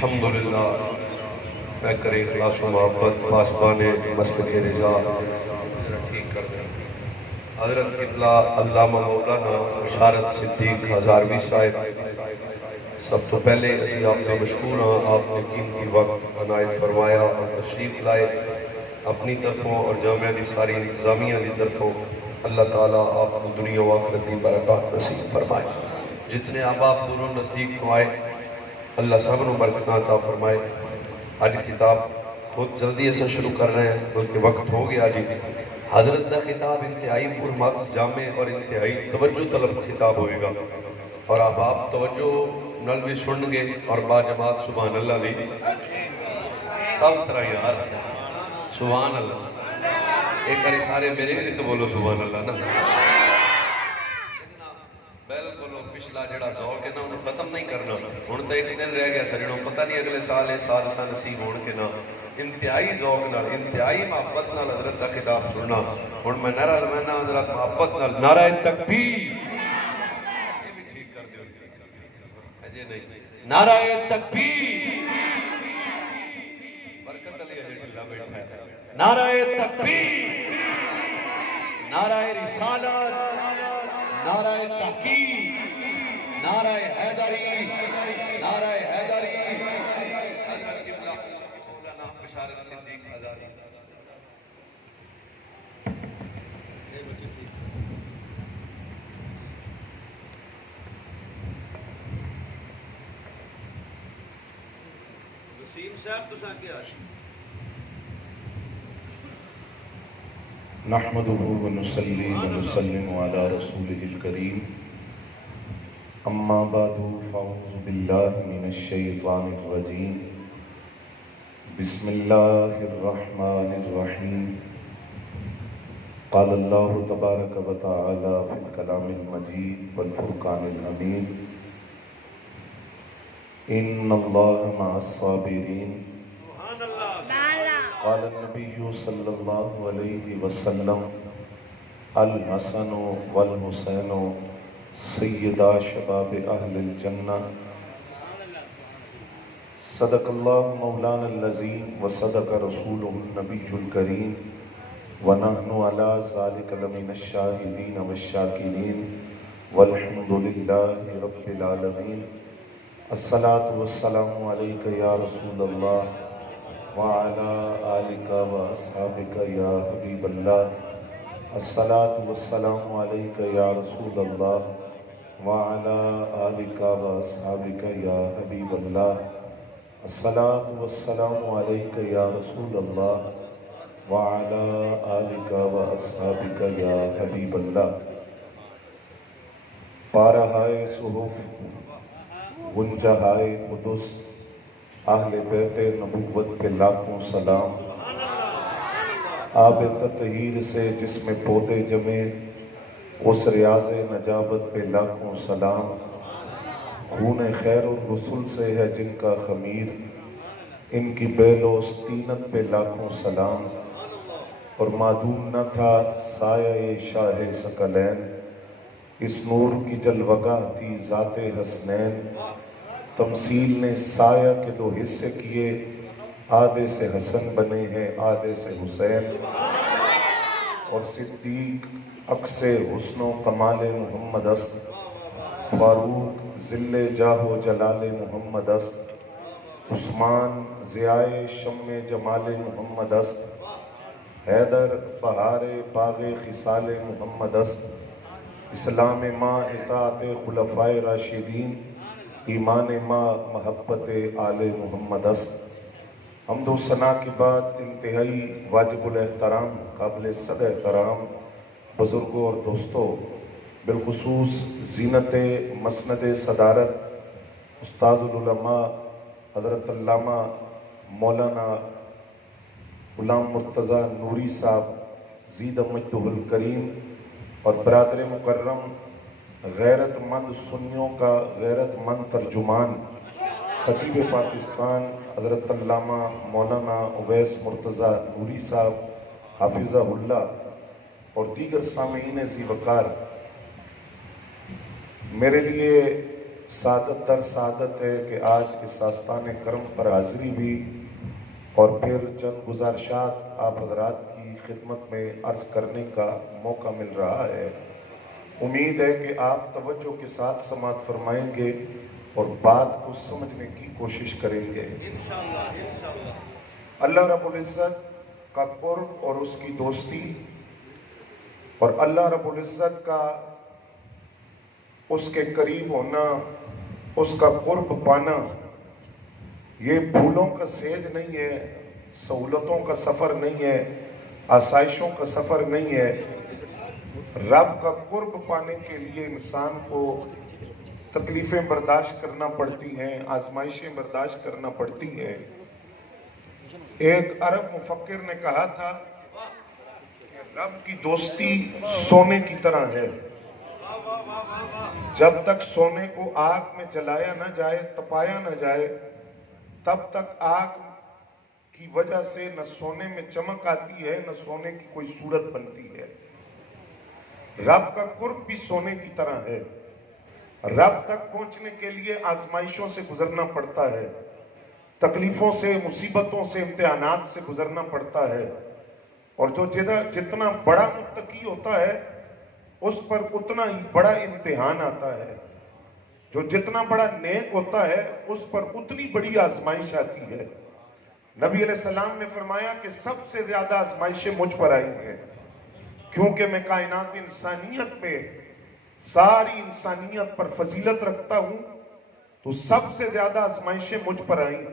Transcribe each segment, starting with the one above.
الحمدللہ میں کرے اخلاص و محبت پاسبان مسلک رضا ٹھیک کر دیں حضرت قبلہ علامہ مولانا بشارت صدیق ہزاروی صاحب سب تو پہلے اسی آپ کا مشکور ہاں، آپ نے قیمتی وقت عنایت فرمایا اور تشریف لائے اپنی طرفوں اور جامعہ دی ساری انتظامیہ دی طرفوں اللہ تعالیٰ آپ کو دنیا و آخرت دی برکات نصیب فرمائے۔ جتنے احباب دوروں نزدیک کو آئے اللہ سب نو برکتاں عطا فرمائے۔ آج کتاب خود جلدی ایسا شروع کر رہے ہیں بلکہ وقت ہو گیا جی۔ حضرت دا خطاب انتہائی پرمغز جامع اور انتہائی توجہ طلب خطاب ہوئے گا، اور احباب توجہ نل بھی سن گے اور با جماعت سبحان اللہ لی تب ترہ یار سبحان اللہ ایک کاری سارے میرے بھی تو بولو سبحان اللہ نا بلکلو پچھلا جڑا ذوق ہے نا انہوں ختم نہیں کرنا ہن تو ایک دن رہ گیا سجنوں پتہ نہیں اگلے سال سال تا نصیب ہون کے نا انتہائی ذوق نال انتہائی محبت نال حضرت دا خطاب سننا ہن میں نعرہ لگانا حضرت محبت نال نعرہ تکبیر یہ بھی ٹھیک کر دیو اجے نہیں نعرہ تکبیر برکت علی اجے ڈھلا بیٹھا ہے نعرہ تکبیر نعرہ رسالت نعرہ تحقیق نعرہ حیدری نعرہ حیدری حضرت قبلہ مولانا بشارت صدیق ہزاری وسیم صاحب تو ساکے آشی نحمده ونصلي ونسلم على رسوله الكريم اما بعد فاعوذ بالله من الشيطان الرجيم بسم الله الرحمن الرحيم قال الله تبارك وتعالى في الكلام المجيد والفرقان الحميد ان الله مع الصابرين قال النبي صلى الله عليه وسلم الحسن والحسين سيدا شباب أهل الجنة صدق الله مولانا الذي وصدق رسوله النبي الكريم ونحن على ذلك لمن الشاهدين والشاكرين والحمد لله رب العالمين الصلاة والسلام عليك يا رسول الله وعلى آلك وأصحابك يا حبيب الله الصلاة والسلام عليك يا رسول الله وعلى آلك وأصحابك يا حبيب الله الصلاة والسلام عليك يا رسول الله وعلى آلك وأصحابك يا حبيب الله پارہائے صحف گنجہائے قدس اہل بیت نبوت پہ لاکھوں سلام آب تطہیر سے جس میں پودے جمے اس ریاض نجابت پہ لاکھوں سلام خون خیر الرسل سے ہے جن کا خمیر ان کی بیل و استینت پہ لاکھوں سلام اور معدوم نہ تھا سایہ شاہ ثقلین اس نور کی جلوگاہ تھی ذات حسنین تمثیل نے سایہ کے دو حصے کیے آدھے سے حسن بنے ہیں آدھے سے حسین اور صدیق عکس حسن و کمال محمد است فاروق ذل جاہ و جلال محمد است عثمان ضیائے شم جمال محمد است حیدر بہار باغ خصال محمد است اسلام ما اطاعت خلفائے راشدین ایمان ما محبت آل محمد است حمد و ثنا کے بعد انتہائی واجب الاحترام قابل صد احترام بزرگوں اور دوستوں بالخصوص زینت مسند صدارت استاد العلماء حضرت علامہ مولانا غلام مرتضیٰ نوری صاحب زید مجدہ الکریم اور برادر مکرم غیرت مند سنیوں کا غیرت مند ترجمان خطیب پاکستان حضرت علامہ مولانا اویس مرتضیٰ نوری صاحب حافظہ اللہ اور دیگر سامعین ذی وقار، میرے لیے سعادت در سعادت ہے کہ آج اس آستان کرم پر حاضری بھی اور پھر چند گزارشات آپ حضرات کی خدمت میں عرض کرنے کا موقع مل رہا ہے۔ امید ہے کہ آپ توجہ کے ساتھ سماعت فرمائیں گے اور بات کو سمجھنے کی کوشش کریں گے۔ انشاءاللہ۔ اللہ رب العزت کا قرب اور اس کی دوستی اور اللہ رب العزت کا اس کے قریب ہونا، اس کا قرب پانا، یہ پھولوں کا سیج نہیں ہے، سہولتوں کا سفر نہیں ہے، آسائشوں کا سفر نہیں ہے۔ رب کا قرب پانے کے لیے انسان کو تکلیفیں برداشت کرنا پڑتی ہیں، آزمائشیں برداشت کرنا پڑتی ہیں۔ ایک عرب مفکر نے کہا تھا کہ رب کی دوستی سونے کی طرح ہے، جب تک سونے کو آگ میں جلایا نہ جائے، تپایا نہ جائے، تب تک آگ کی وجہ سے نہ سونے میں چمک آتی ہے، نہ سونے کی کوئی صورت بنتی ہے۔ رب کا قرب بھی سونے کی طرح ہے۔ رب تک پہنچنے کے لیے آزمائشوں سے گزرنا پڑتا ہے، تکلیفوں سے، مصیبتوں سے، امتحانات سے گزرنا پڑتا ہے، اور جو جتنا بڑا متقی ہوتا ہے اس پر اتنا ہی بڑا امتحان آتا ہے، جو جتنا بڑا نیک ہوتا ہے اس پر اتنی بڑی آزمائش آتی ہے۔ نبی علیہ السلام نے فرمایا کہ سب سے زیادہ آزمائشیں مجھ پر آئی ہیں، کیونکہ میں کائنات انسانیت میں ساری انسانیت پر فضیلت رکھتا ہوں، تو سب سے زیادہ آزمائشیں مجھ پر آئیں۔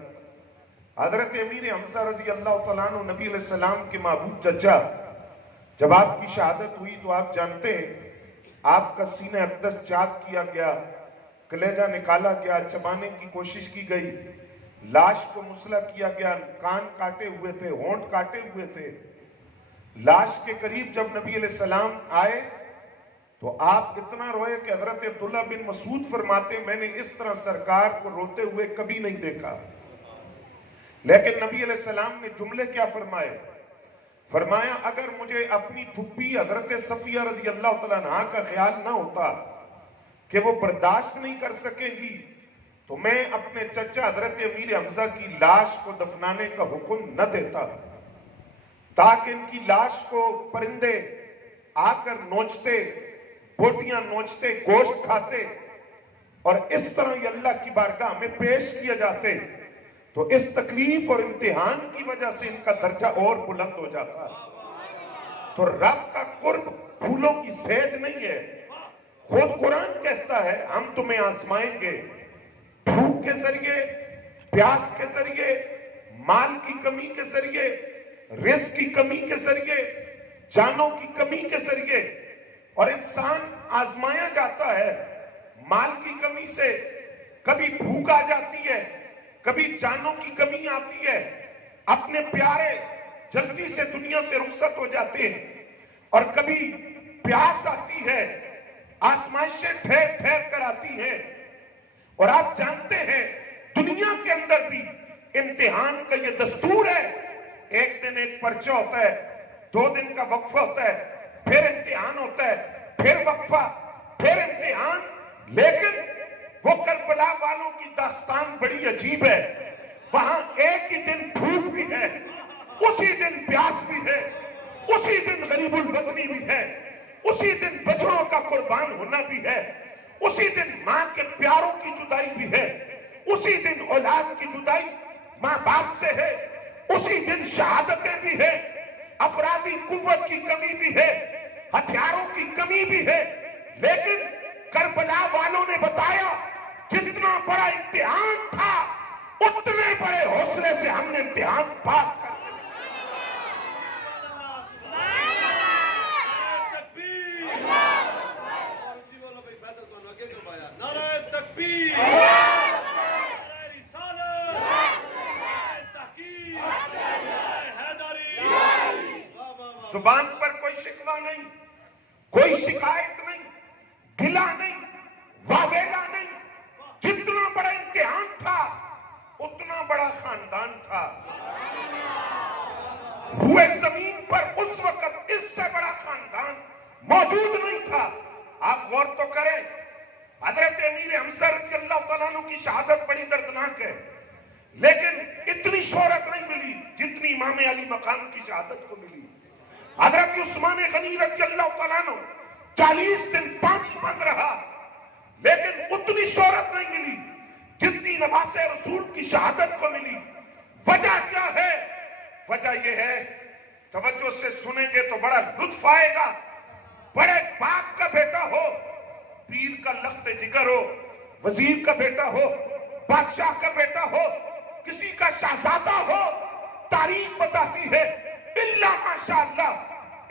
حضرت امیر حمزہ رضی اللہ تعالیٰ عنہ نبی علیہ السلام کے محبوب چچا، جب آپ کی شہادت ہوئی تو آپ جانتے ہیں آپ کا سینہ اقدس چاک کیا گیا، کلیجہ نکالا گیا، چبانے کی کوشش کی گئی، لاش کو مسلح کیا گیا، کان کاٹے ہوئے تھے، ہونٹ کاٹے ہوئے تھے۔ لاش کے قریب جب نبی علیہ السلام آئے تو آپ اتنا روئے کہ حضرت عبداللہ بن مسعود فرماتے میں نے اس طرح سرکار کو روتے ہوئے کبھی نہیں دیکھا۔ لیکن نبی علیہ السلام نے جملے کیا فرمائے؟ فرمایا اگر مجھے اپنی پھپھی حضرت صفیہ رضی اللہ تعالیٰ عنہا کا خیال نہ ہوتا کہ وہ برداشت نہیں کر سکے گی تو میں اپنے چچا حضرت امیر حمزہ کی لاش کو دفنانے کا حکم نہ دیتا، تاکہ ان کی لاش کو پرندے آ کر نوچتے، بوٹیاں نوچتے، گوشت کھاتے، اور اس طرح یہ اللہ کی بارگاہ میں پیش کیے جاتے، تو اس تکلیف اور امتحان کی وجہ سے ان کا درجہ اور بلند ہو جاتا۔ تو رب کا قرب پھولوں کی سیج نہیں ہے۔ خود قرآن کہتا ہے ہم تمہیں آزمائیں گے، بھوک کے ذریعے، پیاس کے ذریعے، مال کی کمی کے ذریعے، رزق کی کمی کے ذریعے، جانوں کی کمی کے ذریعے، اور انسان آزمایا جاتا ہے مال کی کمی سے۔ کبھی بھوک آ جاتی ہے، کبھی جانوں کی کمی آتی ہے، اپنے پیارے جلدی سے دنیا سے رخصت ہو جاتے ہیں، اور کبھی پیاس آتی ہے، آزمائشیں ٹھہر ٹھہر کر آتی ہیں۔ اور آپ جانتے ہیں دنیا کے اندر بھی امتحان کا یہ دستور ہے، ایک دن ایک پرچہ ہوتا ہے، 2 دن کا وقفہ ہوتا ہے، پھر امتحان ہوتا ہے، پھر وقفہ، پھر امتحان۔ لیکن وہ کربلا والوں کی داستان بڑی عجیب ہے، وہاں ایک ہی دن بھوک بھی ہے، اسی دن پیاس بھی ہے، اسی دن غریب الوطنی بھی ہے، اسی دن بچڑوں کا قربان ہونا بھی ہے، اسی دن ماں کے پیاروں کی جدائی بھی ہے، اسی دن اولاد کی جدائی ماں باپ سے ہے، اسی دن شہادتیں بھی ہے، افرادی قوت کی کمی بھی ہے، ہتھیاروں کی کمی بھی ہے۔ لیکن کربلا والوں نے بتایا جتنا بڑا امتحان تھا اتنے بڑے حوصلے سے ہم نے امتحان پاس کر لیا۔ نعرہ تکبیر، زبان پر کوئی شکوہ نہیں، کوئی شکایت نہیں، گلہ نہیں، واویلا نہیں۔ جتنا بڑا امتحان تھا اتنا بڑا خاندان تھا۔ ہوئے زمین پر اس وقت اس سے بڑا خاندان موجود نہیں تھا۔ آپ غور تو کریں، حضرت کہ امیر حمزہ رضی اللہ تعالیٰ عنہ کی شہادت بڑی دردناک ہے، لیکن اتنی شہرت نہیں ملی جتنی امام علی مقام کی شہادت کو ملی۔ حضرت عثمان غنی رضی اللہ تعالیٰ عنہ 40 دن پانی بند رہا، لیکن اتنی شہرت نہیں ملی جتنی نواس رسول کی شہادت کو ملی۔ وجہ کیا ہے؟ وجہ یہ ہے، توجہ سے سنیں گے تو بڑا لطف آئے گا۔ بڑے باپ کا بیٹا ہو، پیر کا لخت جگر ہو، وزیر کا بیٹا ہو، بادشاہ کا بیٹا ہو، کسی کا شہزادہ ہو، تاریخ بتاتی ہے اللہ ماشاءاللہ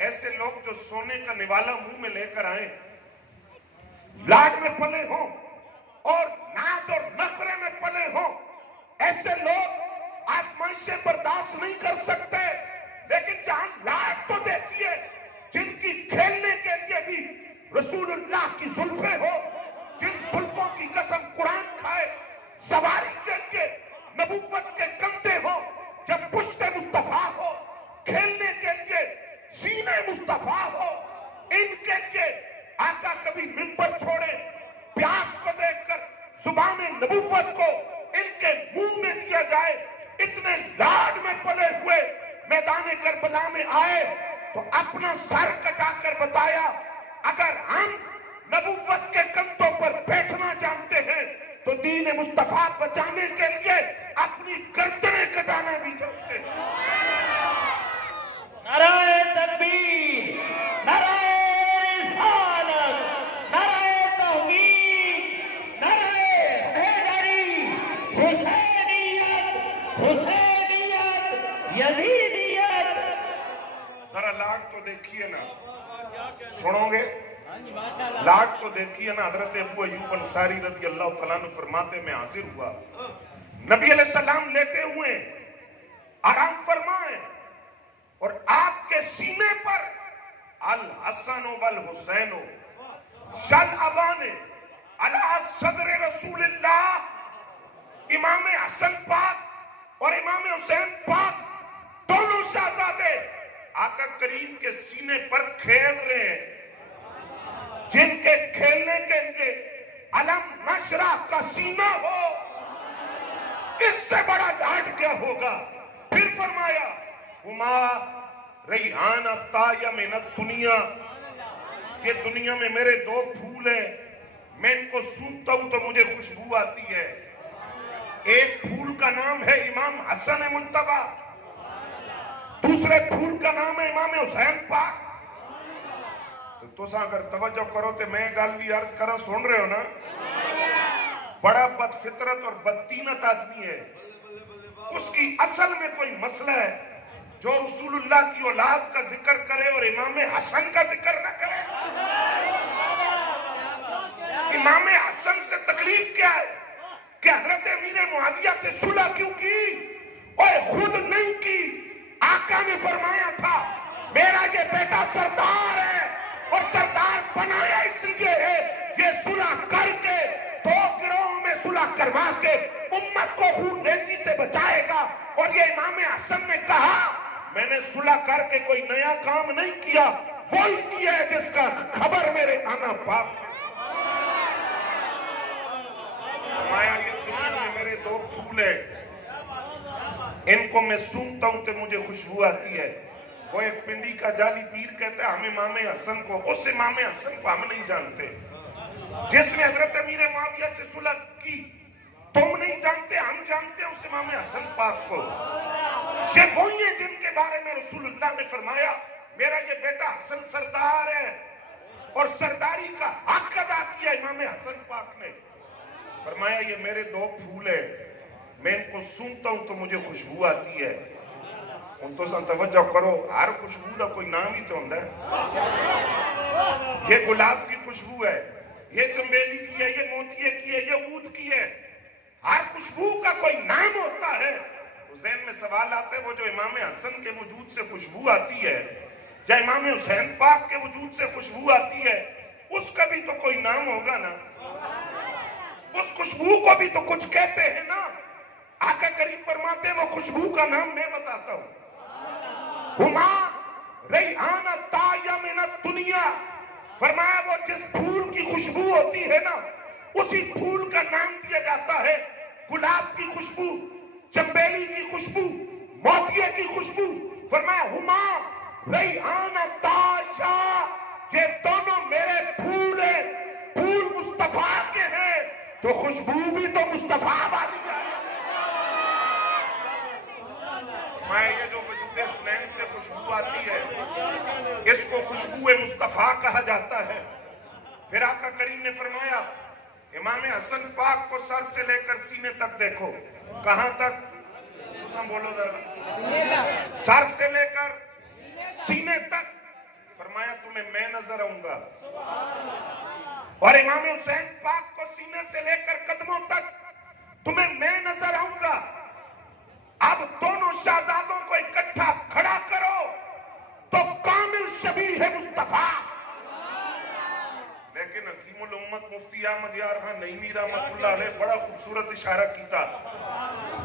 ایسے لوگ جو سونے کا نوالا منہ میں لے کر آئیں، لاڈ میں پلے ہوں اور ناز اور نخرے میں پلے ہوں، ایسے لوگ آزمائشیں برداشت نہیں کر سکتے۔ لیکن جہاں لاڈ تو دیکھیے جن کی کھیلنے کے لیے بھی رسول اللہ کی زلفیں ہو، جن زلفوں کی قسم قرآن کھائے، سواری کے لیے نبوت کے کندھے ہو، جب پشت مصطفیٰ ہو، کھیلنے کے لیے سینے مصطفیٰ ہو، ان کے لیے آقا کبھی منبر چھوڑے، پیاس کو دیکھ کر زبان نبوت کو ان کے منہ میں دیا جائے، اتنے لاڈ میں پلے ہوئے میدان کربلا میں آئے تو اپنا سر کٹا کر بتایا اگر ہم نبوت کے کندھوں پر بیٹھنا جانتے ہیں تو دین مصطفیٰ بچانے کے لیے اپنی گردنیں کٹانا بھی جانتے ہیں۔ نعرہ تکبیر، نعرہ رسالت، نعرہ توحید، نعرہ حیدری، حسینیت، حسینیت، یزیدیت۔ ذرا لاڈ تو دیکھیے نا، سنو گے؟ لاڈ تو دیکھیے نا۔ حضرت ابو ایوب انصاری رضی اللہ تعالیٰ عنہ فرماتے میں حاضر ہوا، نبی علیہ السلام لیٹے ہوئے آرام فرمائے اور آپ کے سینے پر الحسن والحسین یلعبان علی صدر رسول اللہ، امام حسن پاک اور امام حسین پاک دونوں شہزادے آقا کریم کے سینے پر کھیل رہے ہیں، جن کے کھیلنے کے لیے علم نشرہ کا سینہ ہو، اس سے بڑا لاڈ کیا ہوگا؟ پھر فرمایا ہما ریحان طایہ من الدنیا، یہ دنیا میں میرے دو پھول ہیں، میں ان کو سونگتا ہوں تو مجھے خوشبو آتی ہے۔ ایک پھول کا نام ہے امام حسن مجتبی، دوسرے پھول کا نام ہے امام حسین پاک۔ تو سا اگر توجہ کرو تو میں گل بھی عرض کرا، سن رہے ہو نا؟ بڑا بد فطرت اور بدتینت آدمی ہے، اس کی اصل میں کوئی مسئلہ ہے جو رسول اللہ کی اولاد کا ذکر کرے اور امام حسن کا ذکر نہ کرے۔ امام حسن سے تکلیف کیا ہے کہ حضرت امیر معاویہ سے صلح کیوں کی؟ اوہ خود نہیں کی، آقا نے فرمایا تھا میرا یہ بیٹا سردار ہے اور سردار بنایا اس لیے ہے یہ صلح کر کے دو گروہوں میں صلح کروا کے امت کو خون ریزی سے بچائے گا۔ اور یہ امام حسن نے کہا میں نے صلح کر کے کوئی نیا کام نہیں کیا، وہی کیا ہے جس کا خبر میرے آنا پاک۔ فرمایا یہ دنیا میں میرے دو پھول ہیں، ان کو میں سونگتا ہوں تو مجھے خوشبو آتی ہے۔ وہ ایک پنڈی کا جعلی پیر کہتا ہے ہم امام حسن کو، اس امام حسن کو ہم نہیں جانتے جس نے حضرت امیر معاویہ سے صلح کی، تم نہیں جانتے، ہم جانتے ہیں اس امام حسن پاک کو۔ یہ وہی ہیں جن کے بارے میں رسول اللہ نے فرمایا میرا یہ بیٹا حسن سردار ہے، اور سرداری کا حق ادا کیا امام حسن پاک نے۔ فرمایا یہ میرے دو پھول ہیں، میں ان کو سونگتا ہوں تو مجھے خوشبو آتی ہے۔ ان تو سن توجہ کرو، ہر خوشبو کا کوئی نام ہی تو ہوتا ہے۔ یہ گلاب کی خوشبو ہے، یہ چنبیلی کی ہے، یہ موتیے کی ہے، یہ عود کی ہے، ہر خوشبو کا کوئی نام ہوتا ہے۔ تو ذہن میں سوال آتا ہے وہ جو امام حسن کے وجود سے خوشبو آتی ہے یا امام حسین پاک کے وجود سے خوشبو آتی ہے، اس کا بھی تو کوئی نام ہوگا نا، اس خوشبو کو بھی تو کچھ کہتے ہیں نا۔ آقا کریم فرماتے ہیں وہ خوشبو کا نام میں بتاتا ہوں، ہما ریحان طایہ من الدنیا۔ فرمایا وہ جس پھول کی خوشبو ہوتی ہے نا، उसी फूल का नाम दिया जाता है गुलाब की खुशबू, चंबेली की खुशबू, मोतिये की खुशबू। फरमाया हुमा रैहान ताशा, ये दोनों मेरे फूल हैं, फूल मुस्तफा के हैं, तो खुशबू भी तो मुस्तफा वाली है। मैं ये जो वजूद स्नैन से खुशबू आती है, इसको खुशबू मुस्तफा कहा जाता है। फिर आका करीम ने फरमाया इमाम हसन पाक को सर से लेकर सीने तक देखो। कहां तक? बोलो जरा। सर से लेकर सीने तक। फरमाया तुम्हें मैं नजर आऊंगा। और इमाम हुसैन पाक को सीने से लेकर कदमों तक तुम्हें मैं नजर आऊंगा। अब दोनों शहजादों को इकट्ठा खड़ा करो तो कामिल शबीह है मुस्तफा। लेकिन हकीमुल उम्मत मुफ्ती अहमद यार खान नईमी रहमतुल्लाह अलैह बड़ा खूबसूरत इशारा कीता।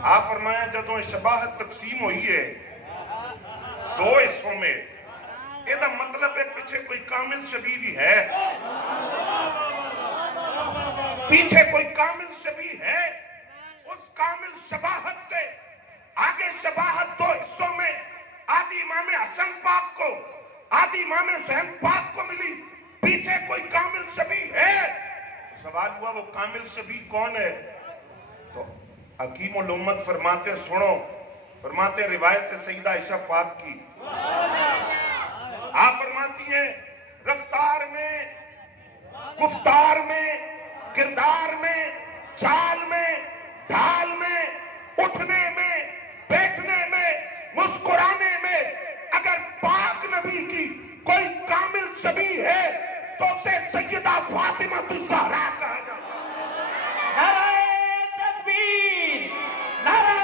आप फरमाया जदों शबाहत तकसीम हुई है दो हिस्सों में, ਇਹਦਾ मतलब है पीछे कोई कामिल शबीह भी है, पीछे कोई कामिल शबीह है। उस कामिल शबाहत से आगे शबाहत दो हिस्सों में आदि इमाम हसन पाक को, आदि इमाम हुसैन पाक को मिली, पीछे कोई कामिल शबीह है। सवाल हुआ वो कामिल शबीह कौन है? तो हकीमुल उम्मत फरमाते सुनो, फरमाते रिवायत सईदा आयशा पाक की, आप फरमाती हैं रफ्तार में, गुफ्तार में, किरदार में, चाल में, ढाल में, उठने में, बैठने में, मुस्कुराने में अगर पाक नबी की कोई कामिल शबीह है तो उसे सैयदा फातिमा ज़हरा कहा जाता है। नारे तकबीर, नारे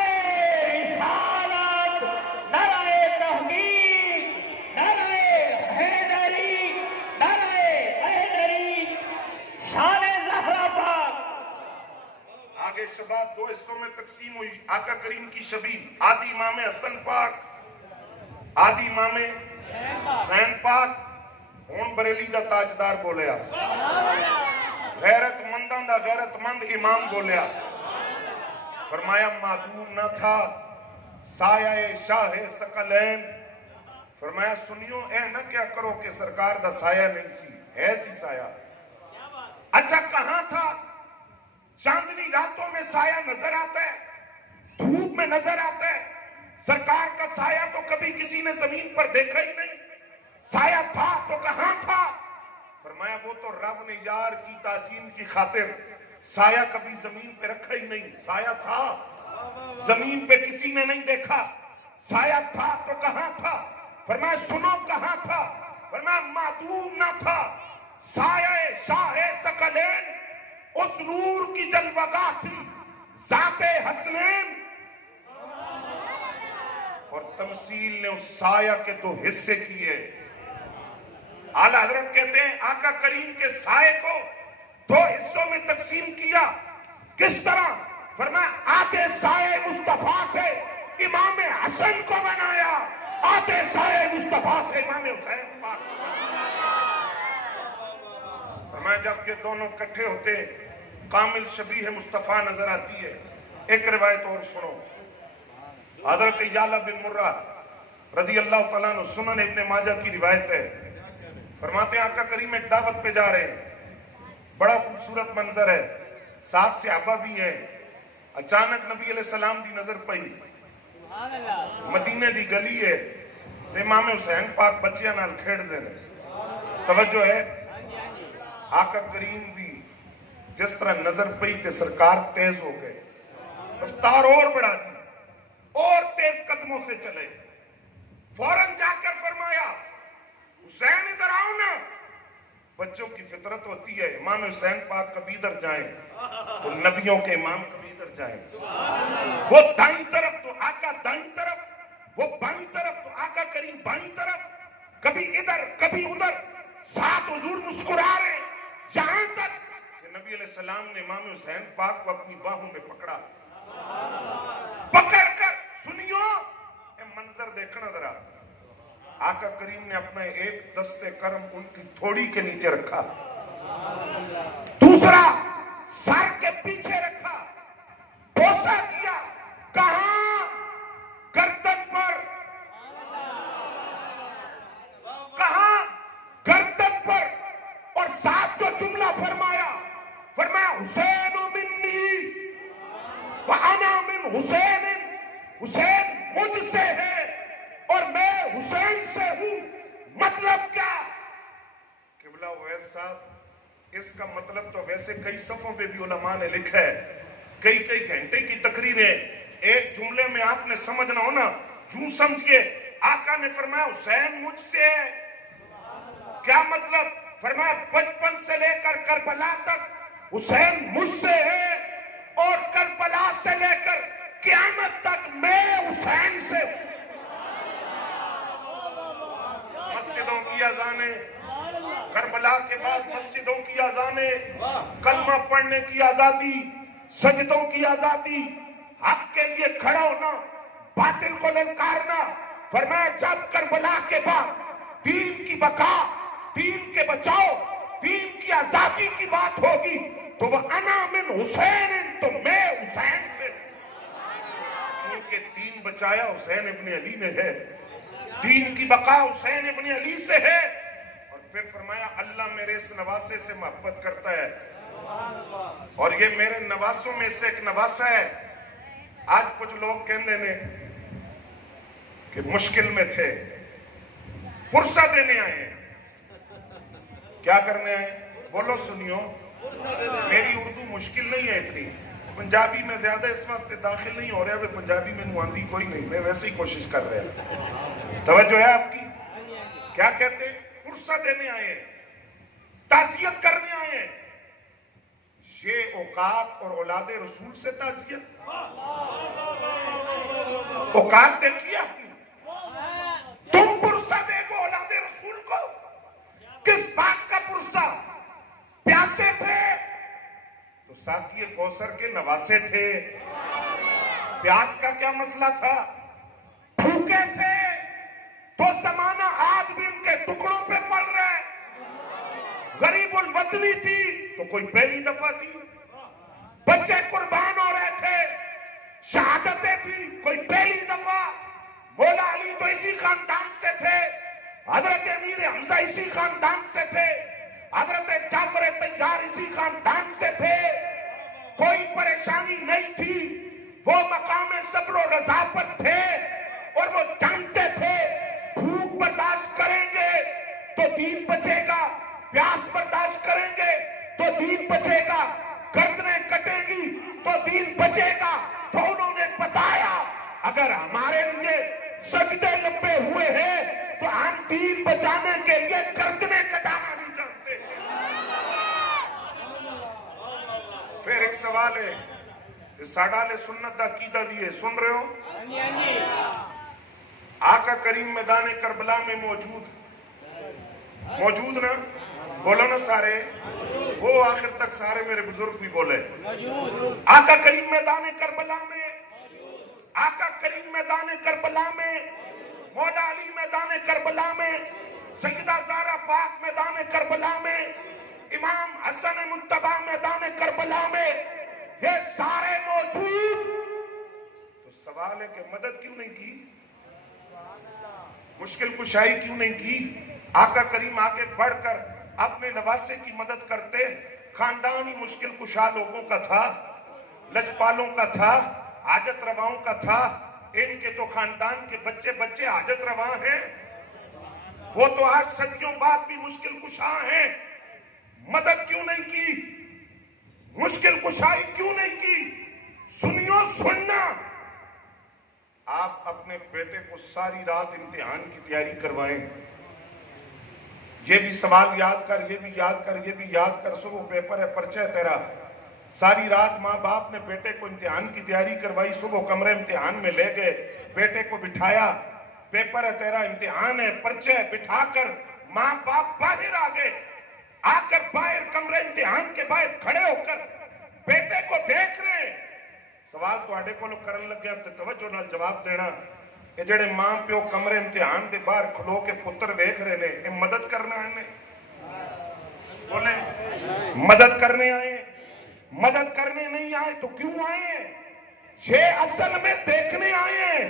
रिसालत, नारे तहकीक, नारे हैदरी, नारे हैदरी, शान ज़हरा पाक। आगे शबात दो हिस्सों में तकसीम हुई। आका करीम की शबीह आदि इमाम हसन पाक, आदि इमाम हुसैन पाक। हुन बरेली दा ताजदार बोलिया, गैरतमंदां दा गैरतमंद इमाम बोलिया। फरमाया मादूम न था साया शाह सकलैन। फरमाया सुनियो ए न क्या करो कि सरकार दा साया नहीं सी, है सी साया। अच्छा कहां था? चांदनी रातों में साया नजर आता है, धूप में नजर आता है। सरकार का साया तो कभी किसी ने जमीन पर देखा ही नहीं। साया था तो कहां था? फरमाया वो तो रब ने यार की ताज़ीम की खातिर साया कभी जमीन पे रखा ही नहीं। साया था, जमीन पे किसी ने नहीं देखा। साया था तो कहां था? फरमाया सुनो कहां था? फरमाया मादूम ना था साया शाह सकलैन, उस नूर की जलवगाह थी ज़ाते हसनैन। और तमसील ने उस साया के दो हिस्से किए। आला हजरत कहते हैं आका करीम के साये को दो हिस्सों में तकसीम किया। किस तरह? फरमाया आधे साये मुस्तफा से इमाम हसन को बनाया, आधे साये मुस्तफा से इमाम हुसैन पाक। फरमाया जब ये दोनों इकट्ठे होते कामिल शबीह मुस्तफा नजर आती है। एक रिवायत और सुनो, हजरत याला बिन मुर्रा रदी अल्लाह तआला अन्हु, सुनन इब्ने माजा की रिवायत है। फरमाते आका करीम एक दावत पे जा रहे हैं, बड़ा खूबसूरत मंजर है, साथ सहाबा भी है। अचानक नबी अलैहि सलाम दी नजर पई, मदीने दी गली है ते इमाम हुसैन पाक बच्चियां नाल खेडदे ने। तवज्जो है, आका करीम दी जिस तरह नजर पई ते सरकार तेज हो गए, रफ्तार और बढ़ा दी और तेज कदमों से चले। फौरन जाकर फरमाया हुसैन इधर आओ ना। बच्चों की फितरत होती है इमाम हुसैन पाक कभी इधर जाए तो नबियों के इमाम कभी इधर जाए। वो दाईं तरफ तो आका दाईं तरफ, वो बाईं तरफ तो आका करीम बाईं तरफ, कभी इधर कभी उधर, साथ हुजूर मुस्कुरा रहे। यहां तक कि नबी अलैहि सलाम ने इमाम हुसैन पाक को अपनी बाहों में पकड़ा, पकड़कर सुनियो ये मंजर देखना जरा। आका करीम ने अपना एक दस्ते करम उनकी थोड़ी के नीचे रखा, दूसरा सर के पीछे रखा, बोसा दिया, कहां? गर्दन पर। कहां? गर्दन पर। और साथ जो जुमला फरमाया, फरमाया हुसैन मिन्नी व अना मिन हुसैन, हुसैन मुझसे है और मैं हुसैन से हूं। मतलब क्या? किबला उवैस साहब, इसका मतलब तो वैसे कई सफ़ों पे भी उलमा ने लिखा है, कई कई घंटे की तकरीरें, एक जुमले में आपने समझना हो ना, यूं समझिए आका ने फरमाया हुसैन मुझसे है। क्या मतलब? फरमाया बचपन से लेकर करबला तक हुसैन मुझसे है और करबला से लेकर क़यामत तक मैं हुसैन से। मस्जिदों की अज़ाने, करबला के बाद मस्जिदों की अज़ाने, कलमा पढ़ने की आजादी, सजदों की आजादी, हक के लिए खड़ा होना, बातिल को ललकारना। फरमाया जब करबला के बाद दीन की बका, दीन के बचाओ, दीन की आजादी की बात होगी तो वह अना मिन हुसैन, तो मैं हुसैन से। क्योंकि दीन बचाया हुसैन इब्न अली ने है, दीन की बका हुसैन इब्न अली से है। और फिर फरमाया अल्लाह मेरे इस नवासे से मोहब्बत करता है और ये मेरे नवासों में से एक नवासा है। आज कुछ लोग कहते ने कि मुश्किल में थे, पुरसा देने आए हैं। क्या करने आए? बोलो सुनियो, मेरी उर्दू मुश्किल नहीं है इतनी, पंजाबी में ज्यादा इस वास्ते दाखिल नहीं हो रहा है, पंजाबी में आंदी कोई नहीं, मैं वैसे ही कोशिश कर रहा। तवज्जो है आपकी? क्या कहते? पुरसा देने आए, ताज़ियत करने आए। ये औकात और औलाद रसूल से ताज़ियत? औकात देखिए आपकी, तुम पुरसा देखो औलाद रसूल को। किस बात का पुरसा? प्यासे थे तो साकिए कौसर के नवासे थे, प्यास का क्या मसला था? भूखे थे तो जमाना आज भी उनके टुकड़ों पे पड़ रहा है। गरीबुल वतनी थी तो कोई पहली दफा थी, बच्चे कुर्बान हो रहे थे, शहादतें थी कोई पहली दफा। मौला अली तो इसी खानदान से थे, हजरत अमीर हमजा इसी खानदान से थे, हजरत जाफर तैयार इसी खानदान से थे। कोई परेशानी नहीं थी, वो मकाम सब्र और रज़ा पर थे और वो जानते थे भूख बर्दाश्त करेंगे तो दीन बचेगा, प्यास बर्दाश्त करेंगे तो दीन बचेगा, गर्दनें कटेंगी तो दीन बचेगा। तो उन्होंने बताया अगर हमारे लिए सजदे लंबे हुए हैं तो हम दीन बचाने के लिए गर्दनें कटाना नहीं जानते। फिर एक सवाल है, साडा ले सुन्नत दा कीदा भी है, सुन रहे हो? आका करीम मैदान करबला में मौजूद ना? बोलो ना सारे, वो आखिर तक सारे मेरे बुजुर्ग भी बोले। आका करीम मैदान करबला में, आका करीम मैदान करबला में, मौला अली मैदान करबला में, सैयदा ज़हरा पाक मैदान करबला में, इमाम हसन मुज्तबा मैदान करबला में, ये सारे मौजूद। तो सवाल है कि मदद क्यों नहीं की? मुश्किल कुशाई क्यों नहीं की? आका करीम आगे बढ़कर अपने नवासे की मदद करते। खानदान ही मुश्किल कुशा लोगों का था, लजपालों का था, हाजत रवाओं का था। इनके तो खानदान के बच्चे बच्चे हाजत रवा हैं, वो तो आज सदियों बाद भी मुश्किल कुशा हैं। मदद क्यों नहीं की? मुश्किल कुशाई क्यों नहीं की? सुनियो, सुनना, आप अपने बेटे को सारी रात इम्तिहान की तैयारी करवाएं। ये भी सवाल याद कर, ये भी याद कर, ये भी याद कर, सुबह पेपर है, पर्चा है तेरा। सारी रात माँ बाप ने बेटे को इम्तिहान की तैयारी करवाई, सुबह कमरे इम्तिहान में ले गए, बेटे को बिठाया, पेपर है तेरा, इम्तिहान है, पर्चा है, बिठाकर माँ बाप बाहर आ गए। आकर बाहर कमरे इम्तिहान के बाहर खड़े होकर बेटे को देख रहे। सवाल तुहाडे कोलों करन लग्या ते तवज्जो नाल जवाब देना। ये जेड़े मां प्यो कमरे इम्तिहान दे बाहर खलो के पुत्र वेख रहे ने, ये मदद करना है? बोले मदद करने आए। मदद करने नहीं आए तो क्यों आए? ये असल में देखने आए हैं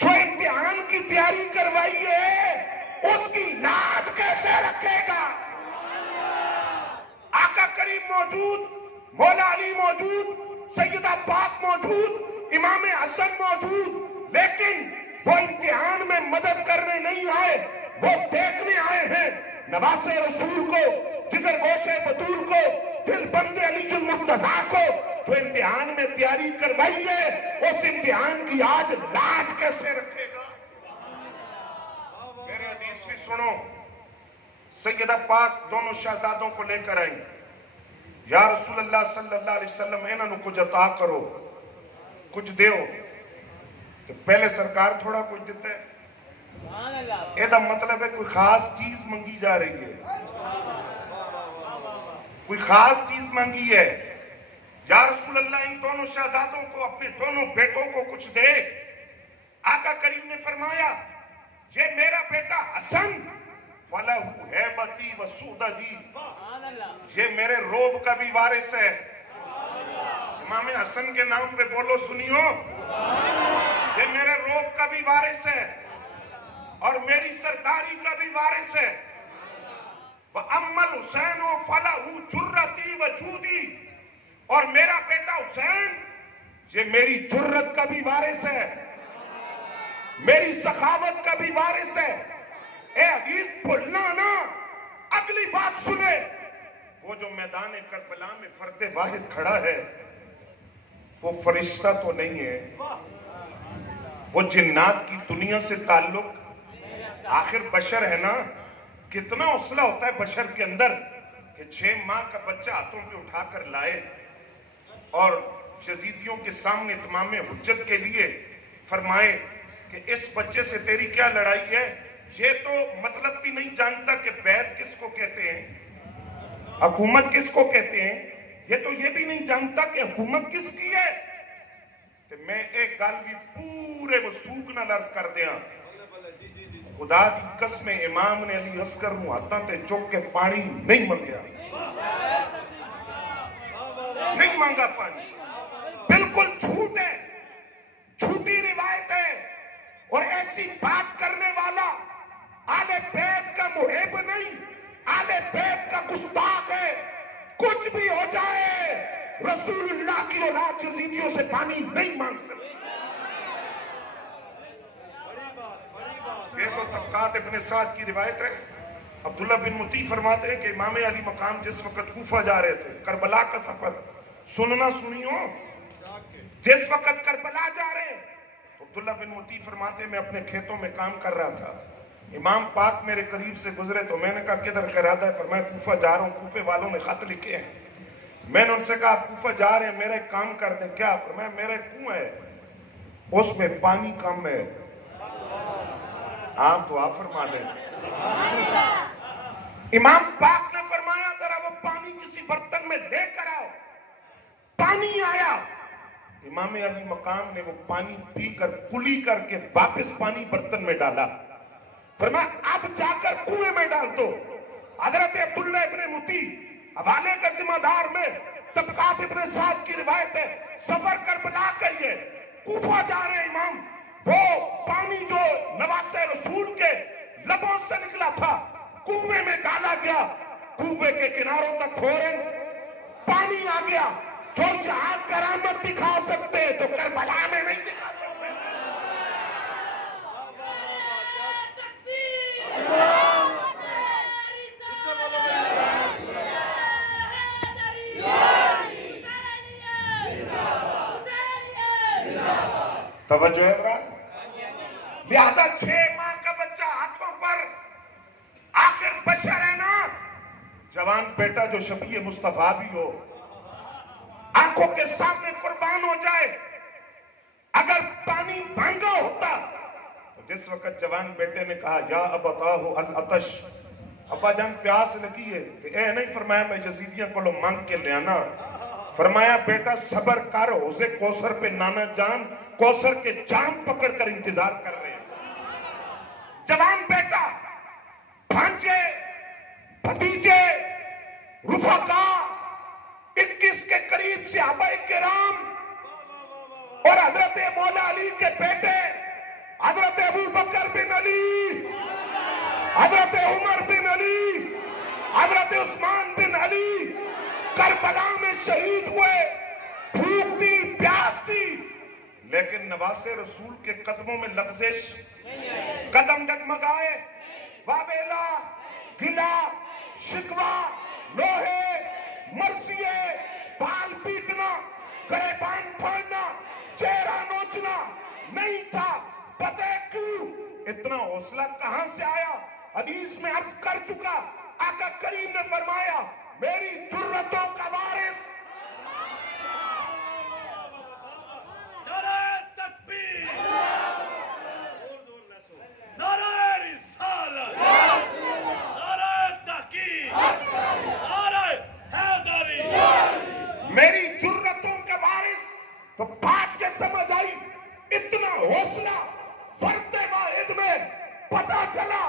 जो इम्तिहान की तैयारी करवाई है उसकी लाज कैसे रखेगा। आका करीम मौजूद, मौला अली मौजूद, सैयदा पाक मौजूद, इमाम हसन मौजूद, लेकिन वो इम्तिहान में मदद करने नहीं आए, वो देखने आए हैं नवासे रसूल को, जिगर गोशे बतूल को, दिल बंदे अली जुल मुर्तजा को, जो इम्तिहान में तैयारी करवाई है उस इम्तिहान की आज लाज कैसे रखेगा। मेरे हदीस भी सुनो। सैयदा पाक दोनों शहजादों को लेकर आई, या रसूल अल्लाह सल्लल्लाहु अलैहि वसल्लम इन्हां नूं कुछ अता करो, कुछ देओ। तो पहले सरकार थोड़ा कुछ देता है, ਇਹਦਾ मतलब है कोई खास चीज मंगी जा रही है, कोई खास चीज मांगी है। या रसूल अल्लाह इन दोनों शहजादों को, अपने दोनों बेटों को कुछ दे। आका करीम ने फरमाया ये मेरा बेटा हसन फलहू हैबती व सुददी, ये मेरे रोब का भी वारिस है। इमाम हसन के नाम पे बोलो सुनियो, ये मेरे रोब का भी वारिस है और मेरी सरदारी का भी वारिस है। अम्मल हुसैन फलहू जुर्रती व जूदी, और मेरा बेटा हुसैन ये मेरी जुर्रत का भी वारिस है, मेरी सखावत का भी वारिस है। ए हदीस भूलना ना, अगली बात सुने। वो जो मैदान करबला में फर्दे वाहिद खड़ा है वो फरिश्ता तो नहीं है, वो जिन्नात की दुनिया से ताल्लुक, आखिर बशर है ना। कितना हौसला होता है बशर के अंदर कि 6 माह का बच्चा हाथों पे उठाकर लाए और यजीदियों के सामने इत्माम हुज्जत के लिए फरमाए कि इस बच्चे से तेरी क्या लड़ाई है। ये तो मतलब भी नहीं जानता कि बैत किसको कहते हैं, हुकूमत किसको कहते हैं, ये तो ये भी नहीं जानता कि हुकूमत किसकी है। तो मैं एक गल भी पूरे वसूक नाल अर्ज कर दिया, खुदा की कसम इमाम ने अली असगर नूं हाथां ते चुक के पानी नहीं मंगया, नहीं मांगा पानी। बिल्कुल झूठ है, झूठी रिवायत है। और ऐसी बात करने वाला आले बैत का मुहिब नहीं, आले बैत का गुस्ताख है। कुछ भी हो जाए रसूलुल्लाह की औलाद यजीदियों से पानी नहीं मांग सकती। ये तो तबकात इब्न साद की रिवायत है। अब्दुल्ला बिन मुती फरमाते हैं कि इमाम अली मकाम जिस वक्त कूफा जा रहे थे, करबला का सफर, सुनना सुनियो, जिस वक्त करबला जा रहे हैं तो अब्दुल्ला बिन मुती फरमाते मैं अपने खेतों में काम कर रहा था, इमाम पाक मेरे करीब से गुजरे तो मैंने कहा किधर का इरादा है। फरमाया कूफा जा रहा हूँ, कूफे वालों ने खत लिखे हैं। मैंने उनसे कहा कूफा जा रहे हैं, मेरा एक काम कर दें। क्या? फरमाया मेरा एक कुआं है, उसमें पानी कम है, आप दुआ फरमा दें। इमाम पाक ने फरमाया जरा वो पानी किसी बर्तन में लेकर आओ। पानी आया, इमाम अली मकाम ने वो पानी पीकर कुली करके वापस पानी बर्तन में डाला। फरमाया अब जाकर कुएं में डाल दो। हजरत अब्दुल्ला इब्न मुती हवाले का जिम्मेदार में तबकात इब्न साद की रिवायत है, सफर करबला का ही है, कूफा जा रहे इमाम। वो पानी जो नवासे रसूल के लबों से निकला था कुएं में डाला गया, कुएं के किनारों तक फौरन पानी आ गया। जो जहां करामत दिखा सकते तो करबला में नहीं दिखा सकते। तवज्जो है। लिहाजा 6 माह का बच्चा हाथों पर, आखिर बशर है ना, जवान बेटा जो शबीह मुस्तफा भी हो, आंखों के सामने कुर्बान हो जाए। अगर पानी मांगा होता तो जिस वक्त जवान बेटे ने कहा या अबताहु अल अतश, अब्बा जान प्यास लगी है, तो ए नहीं फरमाया मैं यजीदियों को लो मांग के ले आना। फरमाया बेटा सबर कर, उसे कौसर पे नाना जान कौसर के जाम पकड़ कर इंतजार कर रहे हैं। जवान बेटा, भांजे, भतीजे, रुफका, 21 के करीब सहाबा किराम और हजरत मौला अली के बेटे हजरत अबू बकर बिन अली, हजरत उमर बिन अली, हजरत उस्मान बिन अली करबला में शहीद हुए। भूख थी, प्यास थी, लेकिन नवासे रसूल के कदमों में लग्जिश, कदम डगमगाए, वावेला, गिला, शिकवा, लोहे, मरसिए, बाल पीटना, गरेबान फाड़ना, चेहरा नोचना नहीं था। पता है क्यों? इतना हौसला कहां से आया? हदीस में अर्ज कर चुका, आका करीम ने फरमाया, मेरी जुर्रतों का वारिस मेरी जुर्रतों का वारिस। तो बात क्या समझ आई? इतना हौसला फर्द वाहिद में पता चला।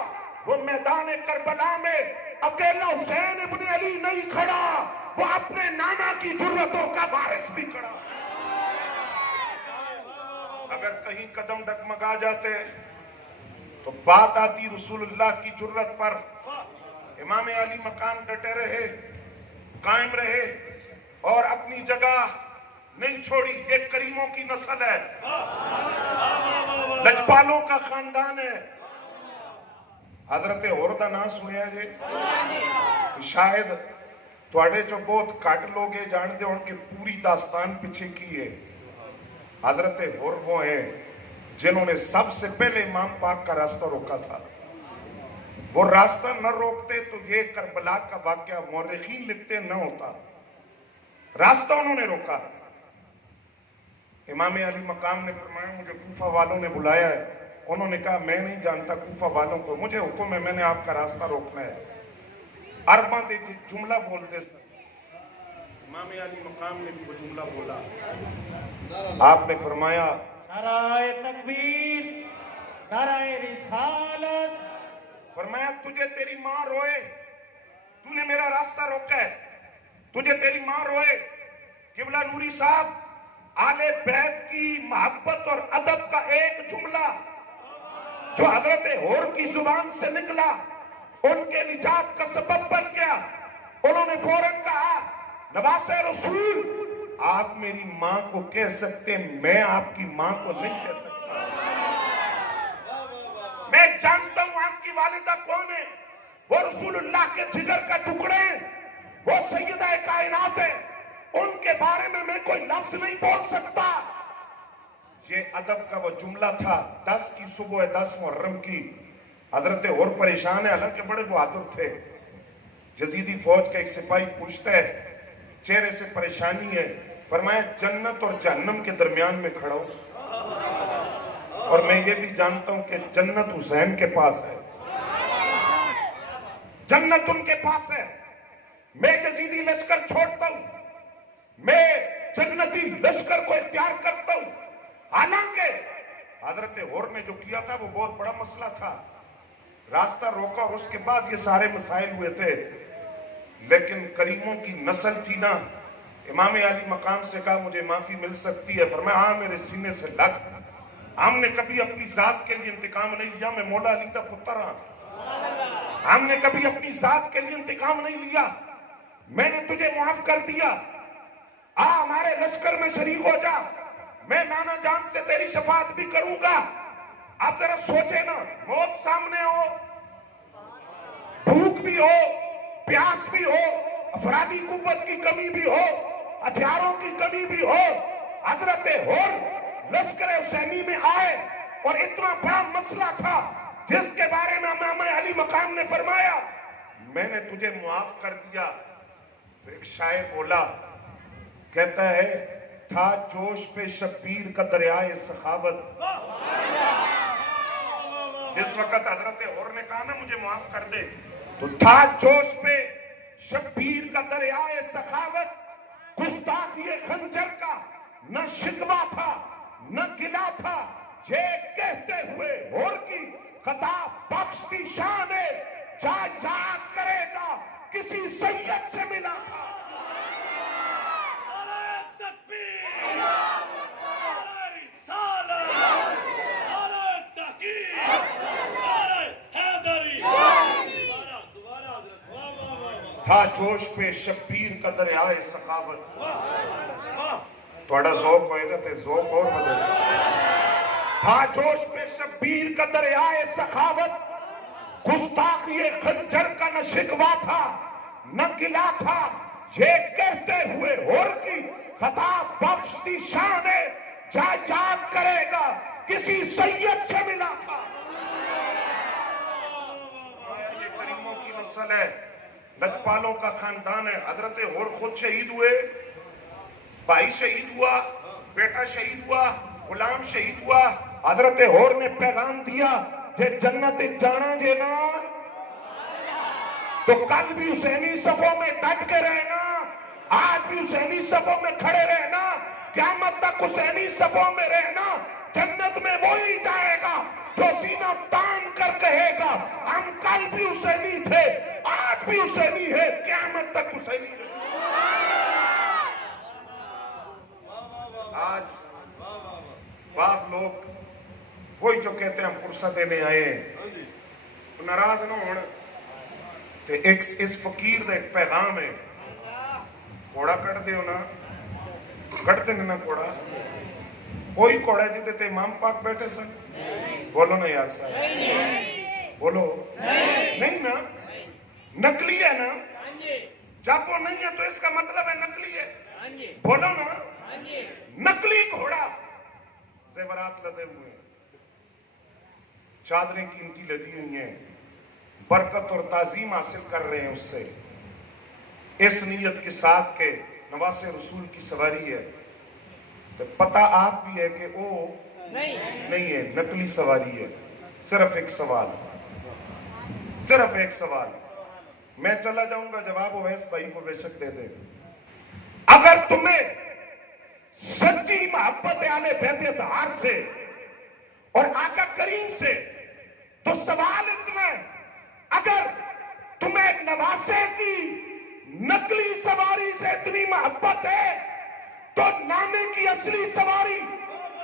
वो मैदान करबला में अकेला हुसैन इब्न अली नहीं खड़ा, वो अपने नाना की जुर्रतों का वारिस भी खड़ा। अगर कहीं कदम डगमगा जाते तो बात आती रसूलुल्लाह की जुर्रत पर। इमाम अली मकाम डटे रहे, कायम रहे और अपनी जगह नहीं छोड़ी। ये करीमों की नस्ल है, लजपालों का खानदान है। हजरत होर दा नाम सुनिया जे? शायद तुहाडे चो बहुत घट लोग ये जानते हो कि पूरी दास्तान पीछे की है। हजरत होर वो है जिन्होंने सबसे पहले इमाम पाक का रास्ता रोका था। वो रास्ता न रोकते तो ये करबला का वाकया मौरखीन लिखते न होता। रास्ता उन्होंने रोका। इमाम अली मकाम ने फरमाया, मुझे कूफा वालों ने बुलाया है। उन्होंने कहा, मैं नहीं जानता कूफा वालों को, मुझे हुक्म है, मैंने आपका रास्ता रोकना है। अरबा दे जुमला बोलते। इमाम अली मकाम ने भी वो जुमला बोला। आपने फरमाया, नाराए तकबीर, नाराए रिसालत। फरमाया, तुझे तेरी माँ रोए, तूने मेरा रास्ता रोका है। तुझे तेरी माँ रोए। किबला नूरी साहब, आले बैत की मोहब्बत और अदब का एक जुमला जो हजरत होर की जुबान से निकला, उनके निजात का सबब बन गया। उन्होंने फौरन कहा, नवासे रसूल, आप मेरी माँ को कह सकते, मैं आपकी माँ को नहीं कह सकता। मैं जानता हूं आपकी वालिदा कौन है। वो रसूलुल्लाह के जिगर का टुकड़े हैं, वो सैयदा कायनात है। उनके बारे में मैं कोई लफ्ज नहीं बोल सकता। ये अदब का वो जुमला था। 10 की सुबह 10 मुहर्रम की। हजरत और परेशान है, हालांकि बड़े बहादुर थे। यजीदी फौज का एक सिपाही पूछता है, चेहरे से परेशानी है। फरमाया, जन्नत और जहन्नम के दरमियान में खड़ा हूं और मैं ये भी जानता हूं कि जन्नत हुसैन के पास है, जन्नत उनके पास है। मैं यजीदी लश्कर छोड़ता हूं, मैं जन्नती लश्कर को इख्तियार करता हूं। हालांकि हजरत होर ने जो किया था वो बहुत बड़ा मसला था। रास्ता रोका और उसके बाद ये सारे मसाइल हुए थे। लेकिन करीमों की नस्ल थी ना। इमाम अली मकाम से कहा, मुझे माफी मिल सकती है? फरमाया, हाँ, मेरे सीने से लग। हमने कभी अपनी जात के लिए इंतकाम नहीं लिया, मैं मौला अली का पुत्र हाँ। हमने कभी अपनी जात के लिए इंतकाम नहीं लिया। मैंने तुझे माफ कर दिया, आ हमारे लश्कर में शरीक हो जा, मैं नाना जान से तेरी शफात भी करूंगा। आप जरा सोचे ना, मौत सामने हो, भूख भी हो, प्यास भी हो, अफरादी कुव्वत की कमी भी हो, हथियारों की कमी भी हो। हजरत होर लश्कर हुसैनी में आए और इतना बड़ा मसला था जिसके बारे में इमाम अली मकाम ने फरमाया, मैंने तुझे माफ कर दिया। तो एक शायर बोला, कहता है, था जोश पे शब्बीर का दरियाए सखावत। जिस वक्त हजरत होर ने कहा ना, मुझे माफ कर दे, तो था जोश पे शब्बीर का दरियाए सखावत। गुस्ताखी खंजर का न शिकवा था न गिला था। ये कहते हुए होर की खता बख्शती शान है, जा याद करेगा किसी सैयद से मिला था। تھا جوش پہ شبیر کا دریائے سخاوت. تھوڑا ذوق ہوئے گا تے ذوق اور بدل. تھا جوش پہ شبیر کا دریائے سخاوت, گستاخی خنجر کا نہ شکوا تھا نہ گلا تھا, یہ کہتے ہوئے ہور کی خطا بخشتی شان ہے, جا یاد کرے گا کسی سید سے ملا تھا. یہ کریموں کی نسل ہے, لجپالوں کا خاندان ہے. حضرت ہور خود شہید ہوئے, بھائی شہید ہوا, بیٹا شہید ہوا, غلام شہید ہوا. حضرت ہور نے پیغام دیا جے جنت جانا جے نا تو کل بھی حسینی صفوں میں ڈٹ کے رہنا, آج بھی حسینی صفوں میں کھڑے رہنا, قیامت تک حسینی صفوں میں رہنا. جنت میں وہی جائے گا جو سینہ تان کر کہے گا ہم کل بھی حسینی تھے, آج بھی حسینی ہے, قیامت تک حسینی ہے. آج بعض لوگ وہی جو کہتے ہیں ہم فرصت دینے آئے ہیں, ناراض نہ ہونا. تے اس فقیر دا ایک پیغام ہے, کوڑا کٹ دیو نا, کٹتے نا کوڑا, کوئی کوڑا جیتے تے امام پاک بیٹھے سن, بولو نا یار صاحب, بولو نہیں نا, نقلی ہے نا, جب وہ نہیں ہے تو اس کا مطلب ہے نقلی ہے, بولو نا, نقلی گھوڑا, زیورات لدے ہوئے ہیں, چادریں قیمتی لدی ہوئی ہیں, برکت اور تعظیم حاصل کر رہے ہیں اس سے, اس نیت کے ساتھ کہ نواز رسول کی سواری ہے. تو پتہ آپ بھی ہے کہ وہ نہیں ہے, نقلی سواری ہے. صرف ایک سوال, صرف ایک سوال, میں چلا جاؤں گا, جواب اویس بھائی کو بے شک دے دے. اگر تمہیں سچی محبت اہل بیت اطہار سے اور آقا کریم سے, تو سوال اتنا ہے, اگر تمہیں نواسے کی نقلی سواری سے اتنی محبت ہے تو نانے کی اصلی سواری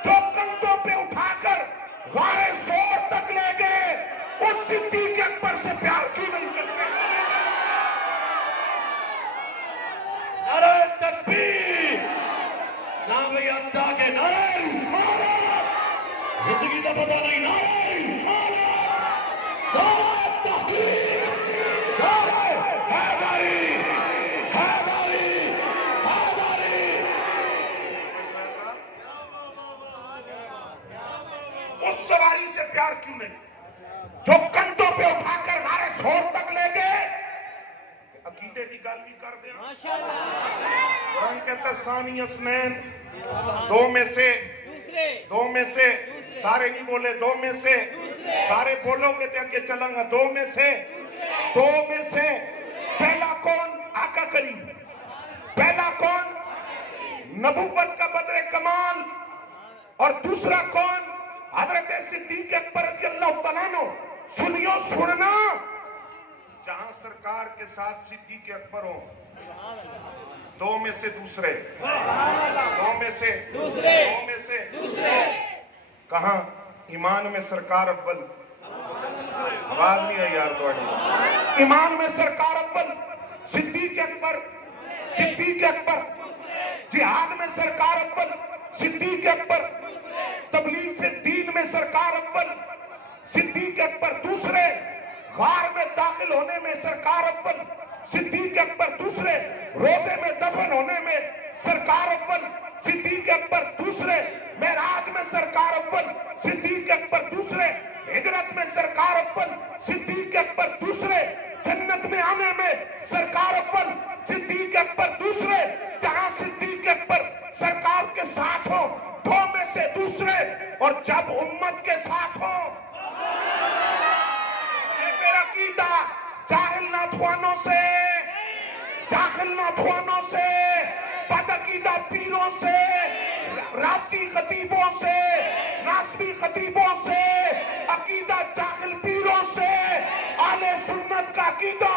جو کندھوں پہ اٹھا کر غار سور تک لے گئے اس صدیق اکبر سے پیار کیوں نہیں کرتے؟ نعرہ تکبیر, نام یاد جا کے نعرہ رسالت, زندگی کا پتہ نہیں, نعرہ رسالت, نعرہ تحقیق, نعرہ حیدری, حیدری, حیدری. اس سواری سے پیار کیوں نہیں جو کندھوں پہ اٹھا کر غار سور تک لے گئے؟ عقیدے کی گل بھی کر دیں. قرآن کہتا ہے ثانی اثنین, دو میں سے, سارے نہیں بولے, دو میں سے, سارے بولو گے تو آگے چلیں گا, دو میں سے, پہلا کون؟ آقا کریم. پہلا کون؟ نبوت کا بدر کمال. اور دوسرا کون؟ حضرت صدیق اکبر رضی اللہ تعالیٰ عنہ. سنیو سننا, جہاں سرکار کے ساتھ صدیق اکبر ہوں, دو میں سے دوسرے, دو میں سے کہاں؟ ایمان میں سرکار اول, آواز نہیں ہے یار تھوڑی, ایمان میں سرکار اول صدیق اکبر, جہاد میں سرکار اول صدیق اکبر, تبلیغ سے دین میں سرکار اول صدیق اکبر دوسرے, غار میں داخل ہونے میں سرکار اول صدیق اکبر دوسرے, روزے میں دفن ہونے میں سرکار اول صدیق اکبر دوسرے, معراج میں سرکار اول صدیق اکبر دوسرے, ہجرت میں سرکار اول صدیق اکبر دوسرے, جنت میں آنے میں سرکار اول صدیق اکبر دوسرے. جہاں صدیق اکبر سرکار کے ساتھ ہو, دو میں سے دوسرے, اور جب امت کے ساتھ ہو یہ پھر عقیدہ جاہل ناتھوانوں سے, بد عقیدہ پیروں سے, رافضی خطیبوں سے, ناسبی خطیبوں سے, عقیدہ جاہل پیروں سے. اہل سنت کا عقیدہ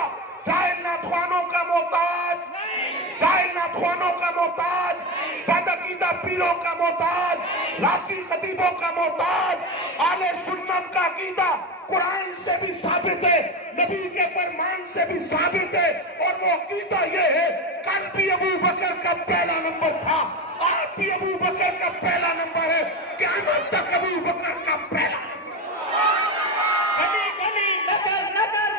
جاہل ناتھوانوں کا محتاج, بد عقیدہ پیروں کا محتاج, رافضی خطیبوں کا محتاج. اہل سنت کا अकीदा कुरान से भी साबित है, नबी के फरमान से भी साबित है, और वो अकीदा ये है, कल भी अबू बकर का पहला नंबर था, आज भी अबू बकर का पहला नंबर है, क़यामत तक अबू बकर का पहला गली गली नगर नगर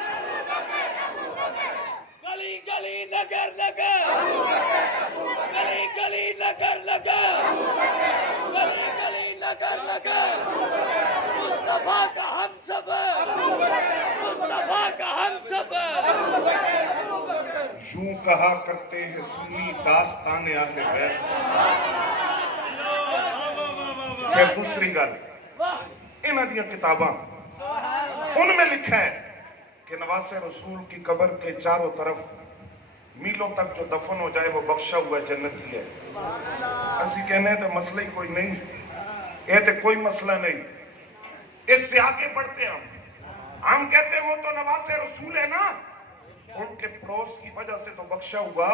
गली गली नगर नगर गली गली नगर नगर गली गली नगर नगर मुस्तफा का हम सफर मुस्तफा का हम सफर यूं कहा करते हैं सुन्नी दास्तान अहले बैत। फिर दूसरी गल, इन्हां दियां किताबां उनमें लिखा है कि नवासे रसूल की कब्र के चारों तरफ मीलों तक जो दफन हो जाए वो बख्शा हुआ जन्नती है। असी कहने तो मसला ही कोई नहीं, ये तो कोई मसला नहीं। इससे आगे बढ़ते हम कहते हैं वो तो नवासे रसूल है ना, उनके पड़ोस की वजह से तो बख्शा हुआ,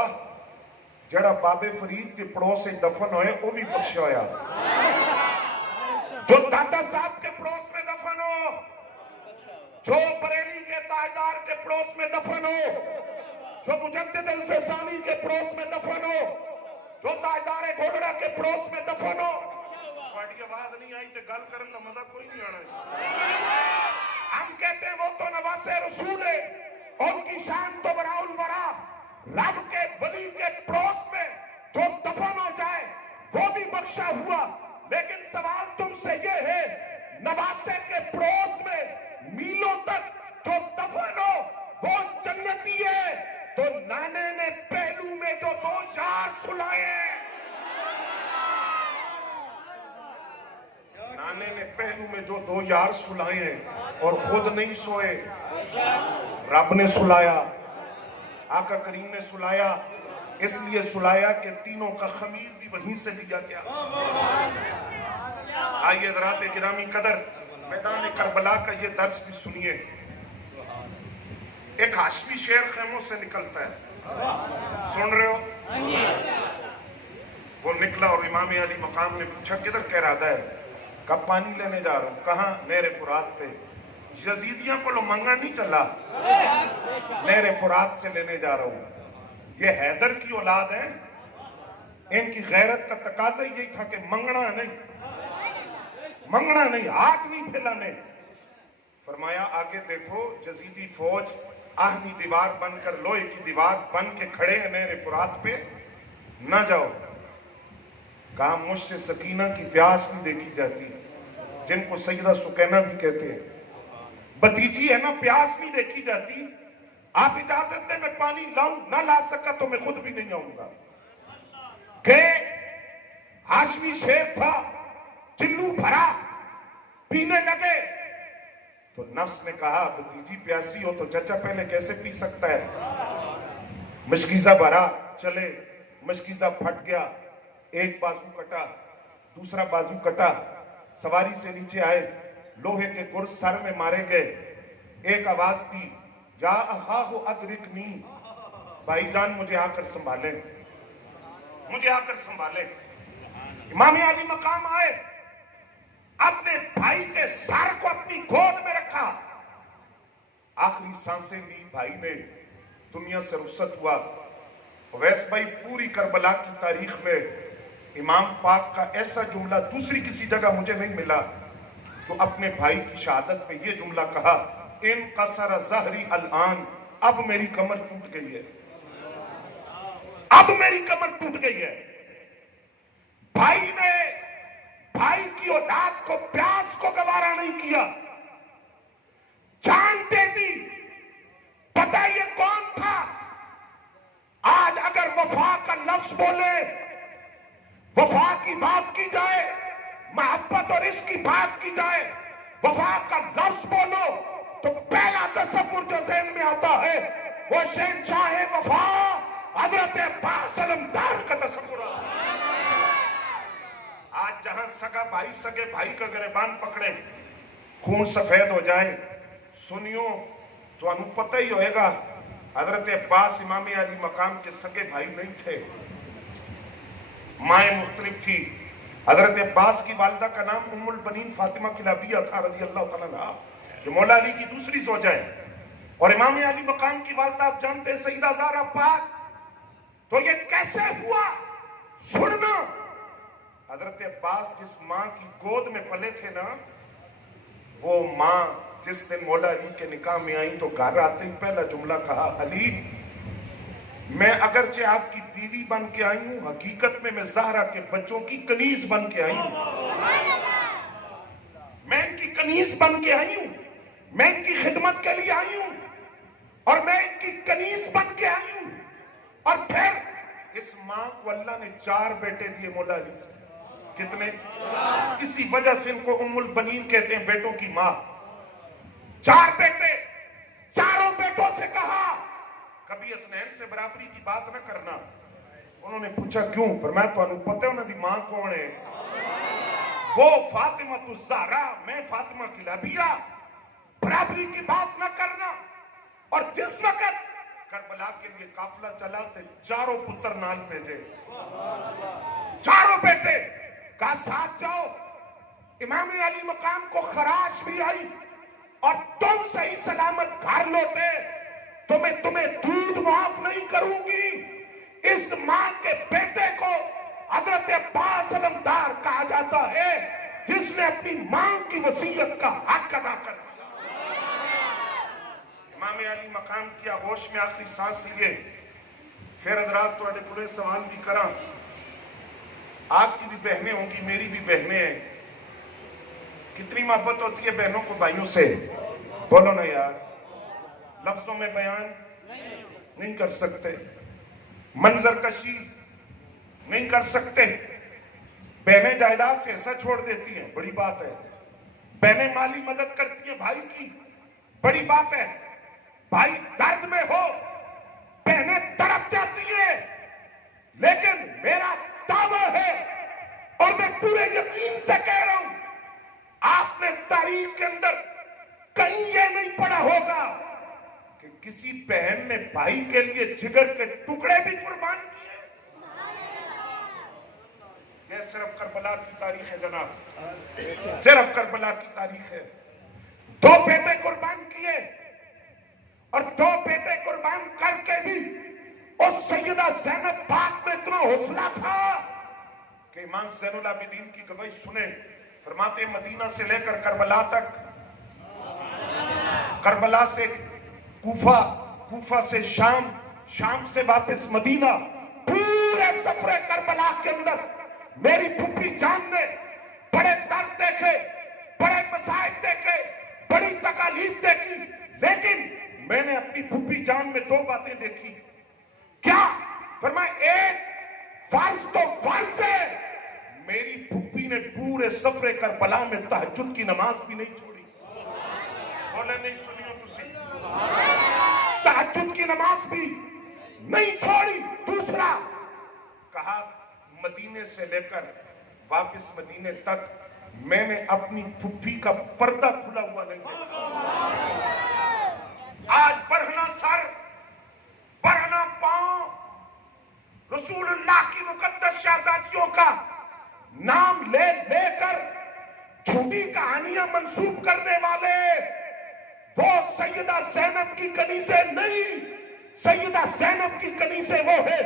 जड़ा बाबे फरीद के पड़ोस से दफन होए वो भी बख्शा होया, जो दादा साहब के पड़ोस में दफन हो, जो बरेली के ताजदार के पड़ोस में दफन हो, जो मुजद्दिद अल-फसानी के पड़ोस में दफन हो, जो ताजदार घोड़रा के पड़ोस में दफन हो। तुम्हारी आवाज नहीं आई तो गल करने का मजा कोई नहीं आना। हम कहते हैं वो तो नवासे रसूल है, उनकी शान तो बराउल बरा, रब के वली के पड़ोस में जो दफन हो जाए वो भी बख्शा हुआ। लेकिन सवाल तुमसे ये है, नवासे के पड़ोस में मीलों तक जो दफन हो वो जन्नती है, तो नाने ने पहलू में जो दो यार सुलाए, नाने ने पहलू में जो दो यार सुलाए हैं और खुद नहीं सोए, रब ने सुलाया, आका करीम ने सुलाया, इसलिए सुलाया कि तीनों का खमीर भी वहीं से लिया गया। आइए हज़रात गिरामी कदर, मैदान करबला का ये दर्स भी सुनिए। एक हाशमी शेर खेमों से निकलता है, सुन रहे हो? वो निकला और इमाम अली मकाम ने पूछा किधर कह रहा है? कब पानी लेने जा रहा हूं। कहाँ? नहर फुरात पे। यजीदियों को लो मंगन नहीं चला, नहर फुरात से लेने जा रहा हूं। ये हैदर की औलाद है, इनकी गैरत का तकाजा यही था कि मंगना नहीं, मंगना नहीं, हाथ नहीं फैलाने। फरमाया आगे देखो, यजीदी फौज आहनी दीवार बनकर, लोहे की दीवार बन के खड़े हैं नहर फुरात पे, ना जाओ। कहा मुझसे सकीना की प्यास नहीं देखी जाती, जिनको सईदा सुकैना भी कहते हैं, भतीजी है ना, प्यास नहीं देखी जाती। आप इजाजत दे मैं पानी लाऊं, ना ला सका तो मैं खुद भी नहीं आऊंगा। के हाशमी शेर था, चिल्लू भरा, पीने लगे तो नफ्स ने कहा भतीजी प्यासी हो तो चचा पहले कैसे पी सकता है। मशकीजा भरा, चले, मशकीजा फट गया, एक बाजू कटा, दूसरा बाजू कटा, सवारी से नीचे आए, लोहे के गुर सर में मारे गए। एक आवाज थी, या अखाहु अदरिकनी, भाईजान मुझे आकर संभाले, मुझे आकर संभाले। इमाम अली मकाम आए, अपने भाई के सर को अपनी गोद में रखा, आखिरी सांसें ली भाई ने, दुनिया से रुखसत हुआ। वैस भाई पूरी करबला की तारीख में इमाम पाक का ऐसा जुमला दूसरी किसी जगह मुझे नहीं मिला जो अपने भाई की शहादत पे ये जुमला कहा, इन कसर ज़हरी अल-आन, अब मेरी कमर टूट गई है, अब मेरी कमर टूट गई है। भाई ने भाई की औलाद को, प्यास को गवारा नहीं किया, जान दे दी। पता ये कौन था? आज अगर वफा का लफ्ज बोले, वफा की बात की जाए, मोहब्बत और इश्क की बात की जाए, वफा का लफ्ज बोलो तो पहला तसव्वुर जो ज़हन में आता है वो शहंशाह वफा हजरत अब्बास अलमदार का तसव्वुर। आज जहां सगा भाई सगे भाई का गिरबान पकड़े, खून सफेद हो जाए, सुनियो तो अनु पता ही होएगा हजरत अब्बास इमाम अली मकाम के सगे भाई नहीं थे, माएँ मुख्तलिफ थी, حضرت عباس کی والدہ کا نام ام البنین فاطمہ کلابیہ تھا رضی اللہ تعالیٰ عنہ، جو مولا علی کی دوسری زوجہ ہے، اور امام علی مقام کی والدہ آپ جانتے ہیں سیدہ زہرا پاک. تو یہ کیسے ہوا سننا. حضرت عباس جس ماں کی گود میں پلے تھے نا، وہ ماں جس دن مولا علی کے نکاح میں آئی تو گھر آتے ہی پہلا جملہ کہا، علی میں اگرچہ آپ کی بیوی بن کے آئی ہوں، حقیقت میں زہرا کے بچوں کی کنیز بن کے آئی ہوں. میں ان کی کنیز بن کے آئی ہوں، میں ان کی خدمت کے لیے آئی ہوں، اور میں ان کی کنیز بن کے آئی ہوں. اور پھر اس ماں کو اللہ نے 4 بیٹے دیے مولا علی سے. کتنے؟ اسی وجہ سے ان کو ام البنین کہتے ہیں، بیٹوں کی ماں. 4 بیٹے، چاروں بیٹوں سے کہا کبھی حسنین سے برابری کی بات نہ کرنا. انہوں نے پوچھا کیوں؟ فرمایا تو انہوں پتہ ہے انہوں دی ماں کون ہے؟ وہ فاطمہ الزہرا، میں فاطمہ کلابیہ. برابری کی بات نہ کرنا. اور جس وقت کربلا کے لیے قافلہ چلا تو 4 پتر نال بھیجے، 4 بیٹے، کہا ساتھ جاؤ. امام علی مقام کو خراش بھی آئی اور تم صحیح سلامت گھر لوٹے تو میں تمہیں دودھ معاف نہیں کروں گی. اس ماں کے بیٹے کو حضرت عباس علمدار کہا جاتا ہے جس نے اپنی ماں کی وصیت کا حق ادا کر دیا. امام علی مقام کی آغوش میں آخری سانس لیے. پھر حضرات تو اڈے پورے سوال بھی کرا. آپ کی بھی بہنیں ہوں گی، میری بھی بہنیں ہیں. کتنی محبت ہوتی ہے بہنوں کو بھائیوں سے؟ بولو نا یار. لفظوں میں بیان نہیں کر سکتے، منظر کشی نہیں کر سکتے. بہنیں جائیداد سے حصہ چھوڑ دیتی ہیں، بڑی بات ہے. بہنیں مالی مدد کرتی ہیں بھائی کی، بڑی بات ہے. بھائی درد میں ہو، بہنیں تڑپ جاتی ہیں. لیکن میرا دعویٰ ہے اور میں پورے یقین سے کہہ رہا ہوں، آپ نے تاریخ کے اندر کہیں یہ نہیں پڑھا ہوگا کہ کسی بہن نے بھائی کے لیے جگر کے ٹکڑے بھی قربان کیے. یہ صرف کربلا کی تاریخ ہے جناب، صرف کربلا کی تاریخ ہے. 2 بیٹے قربان کیے، اور 2 بیٹے قربان کر کے بھی اس سیدہ زینب پاک میں اتنا حوصلہ تھا کہ امام زین العابدین کی گواہی سنیں. فرماتے ہیں مدینہ سے لے کر کربلا تک، کربلا سے کوفہ، کوفہ سے شام، شام سے واپس مدینہ، پورے سفر کربلا کے اندر میری پھوپھی جان نے بڑے درد دیکھے، بڑے مصائب دیکھے، بڑی تکالیف دیکھی. لیکن میں نے اپنی پھوپھی جان میں 2 باتیں دیکھی. کیا؟ فرمایا ایک فرض تو فرض ہے، میری پھوپھی نے پورے سفر کربلا میں تہجد کی نماز بھی نہیں چھوڑی. بولے نہیں سنیو تسی، تہجد کی نماز بھی نہیں چھوڑی. دوسرا کہا مدینے سے لے کر واپس مدینے تک میں نے اپنی پھوپھی کا پردہ کھلا ہوا نہیں دیکھا. آج بڑھنا سر، بڑھنا پاؤں، رسول اللہ کی مقدس شہزادیوں کا نام لے لے کر جھوٹی کہانیاں منسوب کرنے والے وہ سیدہ زینب کی کنیزیں نہیں. سیدہ زینب کی کنیزیں وہ ہے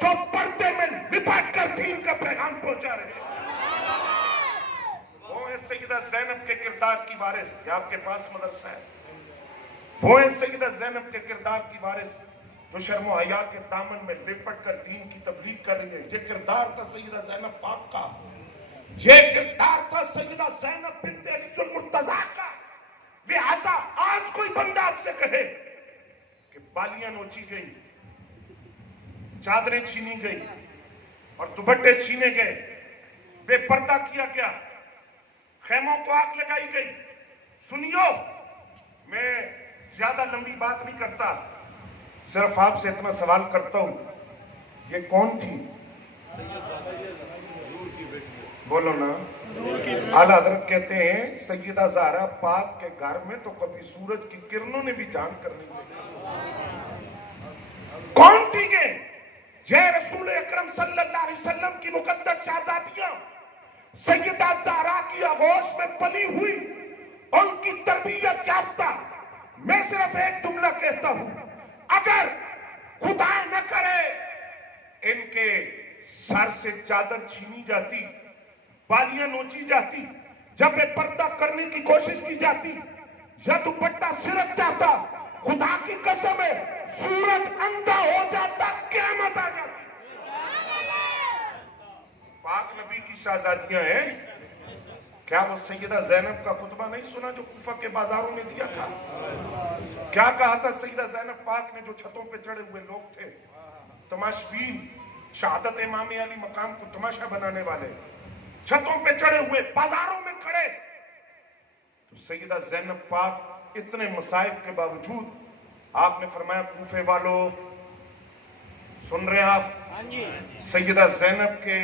جو پردے میں لپٹ کر دین کا پیغام پہنچا رہے ہیں. وہ ہے سیدہ زینب کے کردار کی وارث. یہ آپ کے پاس مدرسہ ہے. وہ ہے سیدہ زینب کے کردار کی وارث جو شرم و حیا کے دامن میں لپٹ کر دین کی تبلیغ کر رہی ہے. یہ کردار تھا سیدہ زینب پاک کا، یہ کردار تھا سیدہ زینب بنت علی المرتضیٰ کا. لہذا آج کوئی بندہ آپ سے کہے کہ بالیاں نوچی گئی، چادریں چھینی گئی اور دوپٹے چھینے گئے، بے پردہ کیا گیا، خیموں کو آگ لگائی گئی. سنیو، میں زیادہ لمبی بات نہیں کرتا، صرف آپ سے اتنا سوال کرتا ہوں، یہ کون تھی؟ بولو نا. اعلیٰ حضرت کہتے ہیں سیدہ زہرا پاک کے گھر میں تو کبھی سورج کی کرنوں نے بھی جان کر نہیں دیکھا. کون تھی یہ رسول اکرم صلی اللہ علیہ وسلم کی مقدس شہزادیاں सैयदा ज़हरा की आगोश में पली हुई, उनकी तरबियत याफ्ता, मैं सिर्फ एक जुमला कहता हूं, अगर खुदा न करे इनके सर से चादर छीनी जाती, बालियां नोची जाती, जब वे पर्दा करने की कोशिश की जाती या दुपट्टा सिरक जाता, खुदा की कसम है सूरज अंधा हो जाता, क़यामत आ जाती। पाक नबी की शहजादियां हैं, क्या वो सैयदा ज़ैनब का खुतबा नहीं सुना जो कूफा के बाजारों में दिया था? क्या कहा था सैयदा ज़ैनब पाक ने? जो छतों पे चढ़े हुए लोग थे, तमाशबीन, शहादत इमाम अली मकाम को तमाशा बनाने वाले, छतों पे चढ़े हुए, बाजारों में खड़े, तो सैयदा ज़ैनब पाक इतने मसाइब के बावजूद आपने फरमाया, कूफे वालों, सुन रहे आप? सैयदा ज़ैनब के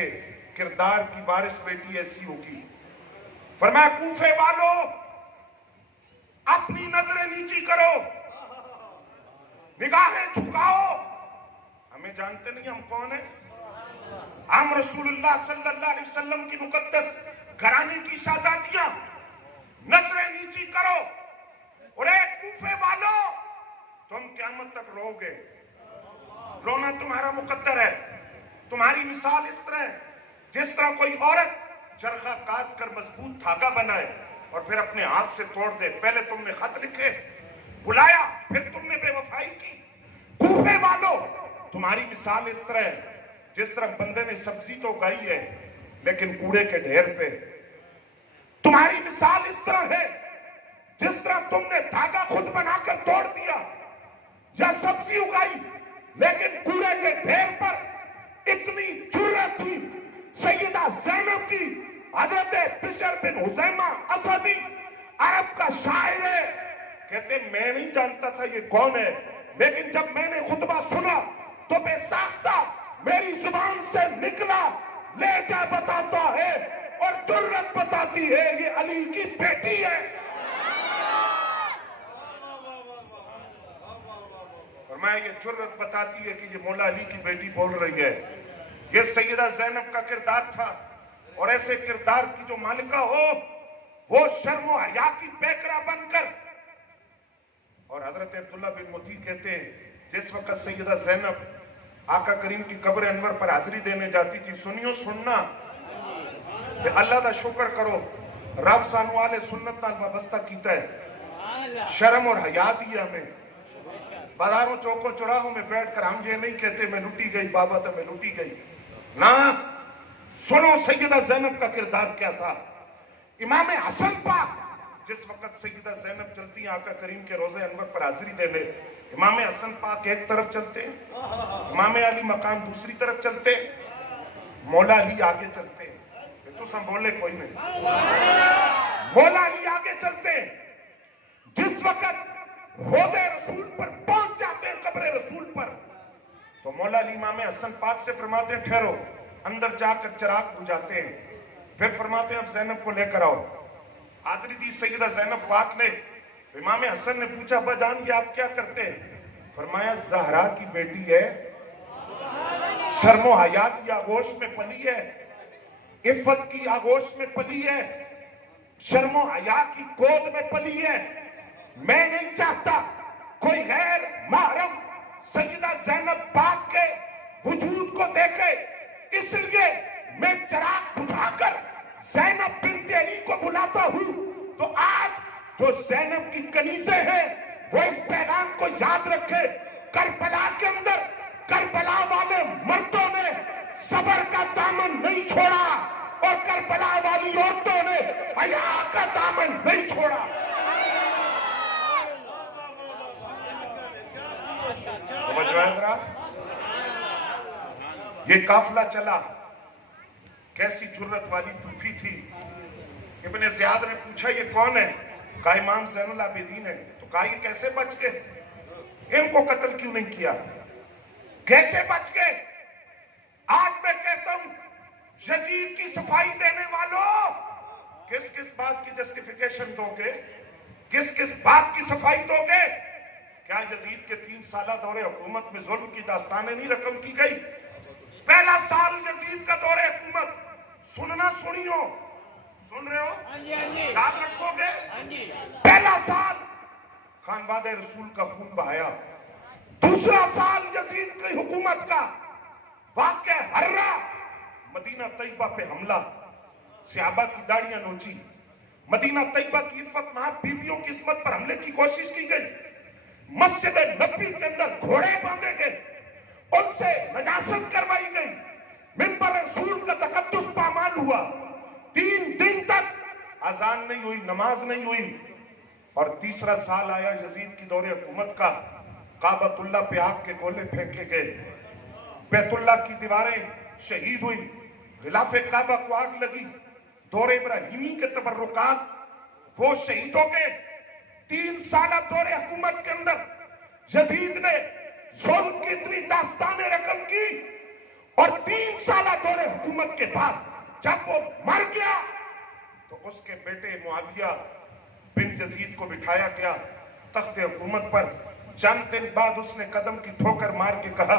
किरदार की वारिस बेटी ऐसी होगी। फरमाया, कूफे वालों, अपनी नजरें नीची करो, निगाहें झुकाओ। हमें जानते नहीं हम कौन है? हम रसूलुल्लाह सल्लल्लाहु अलैहि वसल्लम की मुकद्दस घराने की शहजादियां। नजरें नीची करो। और एक कूफे वालों, तुम क़यामत तक रोगे, रोना तुम्हारा मुकद्दर है। तुम्हारी मिसाल इस तरह है जिस तरह कोई औरत चरखा काट कर मजबूत धागा बनाए और फिर अपने हाथ से तोड़ दे। पहले तुमने खत लिखे, बुलाया, फिर तुमने बेवफाई की। कूफे वालों, तुम्हारी मिसाल इस तरह है जिस तरह बंदे ने सब्जी तो उगाई है लेकिन कूड़े के ढेर पे। तुम्हारी मिसाल इस तरह है जिस तरह तुमने धागा खुद बनाकर तोड़ दिया, या सब्जी उगाई लेकिन कूड़े के ढेर पर। इतनी जुर्रत थी सैयदा ज़ैनब की। हजरत बिशर बिन हुज़ैमा असदी, अरब का शायर है, कहते मैं नहीं जानता था ये कौन है, लेकिन जब मैंने खुतबा सुना तो बेसाख्ता मेरी जुबान से निकला, लहजा बताता है और जुर्रत बताती है ये अली की बेटी है। फरमाया, ये जुर्रत बताती है कि ये मौला अली की बेटी बोल रही है। ये सैयदा ज़ैनब का किरदार था, और ऐसे किरदार की जो मालिका हो वो शर्म और हया की पैकरा बनकर। और हजरत अब्दुल्ला बिन मुती कहते हैं, जिस वक्त सैयदा ज़ैनब आका करीम की कब्र अनवर पर हाजिरी देने जाती थी, सुनियो सुनना, ते अल्लाह दा शुक्र करो, रब सानू आले सुन्नत नाल वाबस्ता कीता है, शर्म और हया दी हमें। बाजारों चौकों चौराहों में बैठकर हम ये नहीं कहते मैं लुटी गई बाबा, तो मैं लुटी गई ना। सुनो सैयदा ज़ैनब का किरदार क्या था। इमाम हसन पाक, जिस वक्त सैयदा ज़ैनब चलती हैं आका करीम के रोज़े अनवर पर हाजिरी देने, इमाम हसन पाक एक तरफ चलते हैं, इमाम अली मकाम दूसरी तरफ चलते, मौला अली आगे चलते। तो सब बोले कोई नहीं, मौला अली आगे चलते। जिस वक्त रोज़े रसूल पर पहुंच जाते हैं, कब्र रसूल पर, तो मौला अली इमाम हसन पाक से फरमाते हैं, ठहरो, अंदर जाकर चिराग बुझाते हैं। फिर फरमाते हैं, अब ज़ैनब को लेकर आओ। हाजिरी दी सैयदा ज़ैनब पाक ने। इमाम हसन ने पूछा, बजान ये आप क्या करते हैं? फरमाया, ज़हरा की बेटी है, शर्मो हया की आगोश में पली है, इफ़्फ़त की आगोश में पली है, शर्मो हया की गोद में पली है। मैं नहीं चाहता कोई गैर महरम सैयदा ज़ैनब पाक के वजूद को देखे, इसलिए मैं चिराग बुझाकर ज़ैनब बिन्त अली को बुलाता हूं। तो आज जो ज़ैनब की कनीज़े हैं वो इस पैगाम को याद रखे। करबला के अंदर करबला वाले मर्दों ने सबर का दामन नहीं छोड़ा, और करबला वाली औरतों ने हया का दामन नहीं छोड़ा। समझ रहे हैं जरा? ये काफिला चला, कैसी जुर्रत वाली फूफी थी। इब्ने ज़ियाद ने पूछा, ये कौन है? कहा, इमाम ज़ैनुल आबिदीन है। तो कहा, ये कैसे बच गए? इनको कत्ल क्यों नहीं किया? कैसे बच गए? आज मैं कहता हूं, यजीद की सफाई देने वालों, किस किस बात की जस्टिफिकेशन दोगे? किस किस बात की सफाई दोगे? क्या यजीद के 3 साल दौरे हुकूमत में जुल्म की दास्तानें नहीं रकम की गई? पहला साल यजीद का दौरे हुकूमत सुनना सुनियो, सुन रहे हो, हाँ जी हाँ जी याद रखोगे। हाँ जी पहला साल खानवादे रसूल का खून बहाया, दूसरा साल यजीद की हुकूमत का वाक़या हर्रा, मदीना तैयबा पे हमला, सहाबा की दाढ़ियां नोची, मदीना तैयबा की इज्जत वहां बीबियों की इस्मत पर हमले की कोशिश की गई, मस्जिद नबी के अंदर घोड़े बांधे गए, उनसे नजासत करवाई गई, मिंबर रसूल का तकद्दुस पामाल हुआ, 3 दिन तक अजान नहीं हुई, नमाज नहीं हुई। और तीसरा साल आया यजीद की दौरे हुकूमत का, काबतुल्लाह पे आग के गोले फेंके गए, बैतुल्लाह की दीवारें शहीद हुई, गिलाफे काबा को आग लगी, दौरे इब्राहिमी के तबर्रुकात वो शहीद हो गए। 3 साल दौरे हुकूमत के अंदर यजीद ने जुल्म की इतनी दास्तानें रकम की, और 3 साल दौरे हुकूमत के बाद जब वो मर गया तो उसके बेटे मुआविया बिन यजीद को बिठाया गया तख्ते हुकूमत पर। चंद दिन बाद उसने कदम की ठोकर मार के कहा,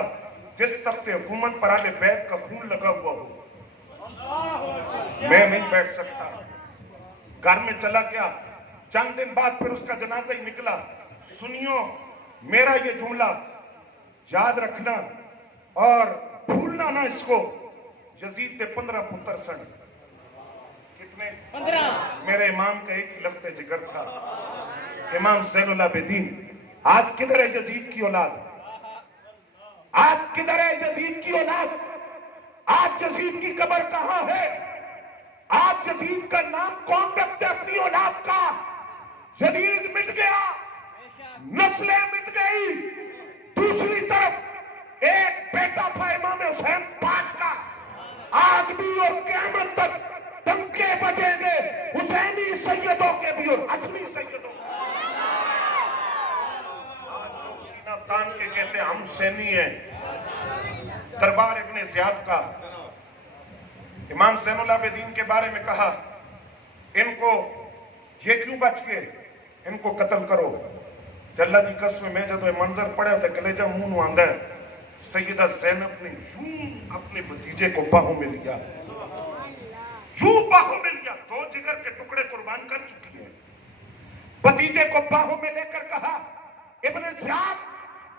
जिस तख्ते हुकूमत पर आले बैत का खून लगा हुआ हो मैं नहीं बैठ सकता। घर में चला गया, चंद दिन बाद फिर उसका जनाजा ही निकला। सुनियो मेरा ये जुमला याद रखना और भूलना ना इसको। यजीद के 15 पुत्र सन, कितने? 15। मेरे इमाम का एक ही लफ्ते जिगर था, इमाम ज़ैनुल आबिदीन। आज किधर है यजीद की औलाद? आज किधर है यजीद की औलाद? आज यजीद की कब्र कहां है? आज यजीद का नाम कौन रखता है अपनी औलाद का? यजीद मिट गया, नस्लें मिट गई। दूसरी तरफ एक बेटा था इमाम हुसैन पाक का, आज भी और क़यामत तक डंके बजेंगे हुसैनी सैयदों के भी और असली सैयदों के। आज लोग सीना तान के कहते हैं हम हुसैनी हैं। दरबार इब्ने ज़ियाद का इमाम ज़ैनुल आबिदीन के बारे में कहा, इनको ये क्यों बच गए, इनको कत्ल करो। जल्ला दी कसम में जब मंजर पड़े तो कलेजा मुंह नु आंदा है। सैयदा ज़ैनब ने यूं अपने भतीजे को बाहों में लिया, यूं बाहों में लिया, 2 जिगर के टुकड़े कुर्बान कर चुकी है। भतीजे को बाहों में लेकर कहा, इब्ने ज़ियाद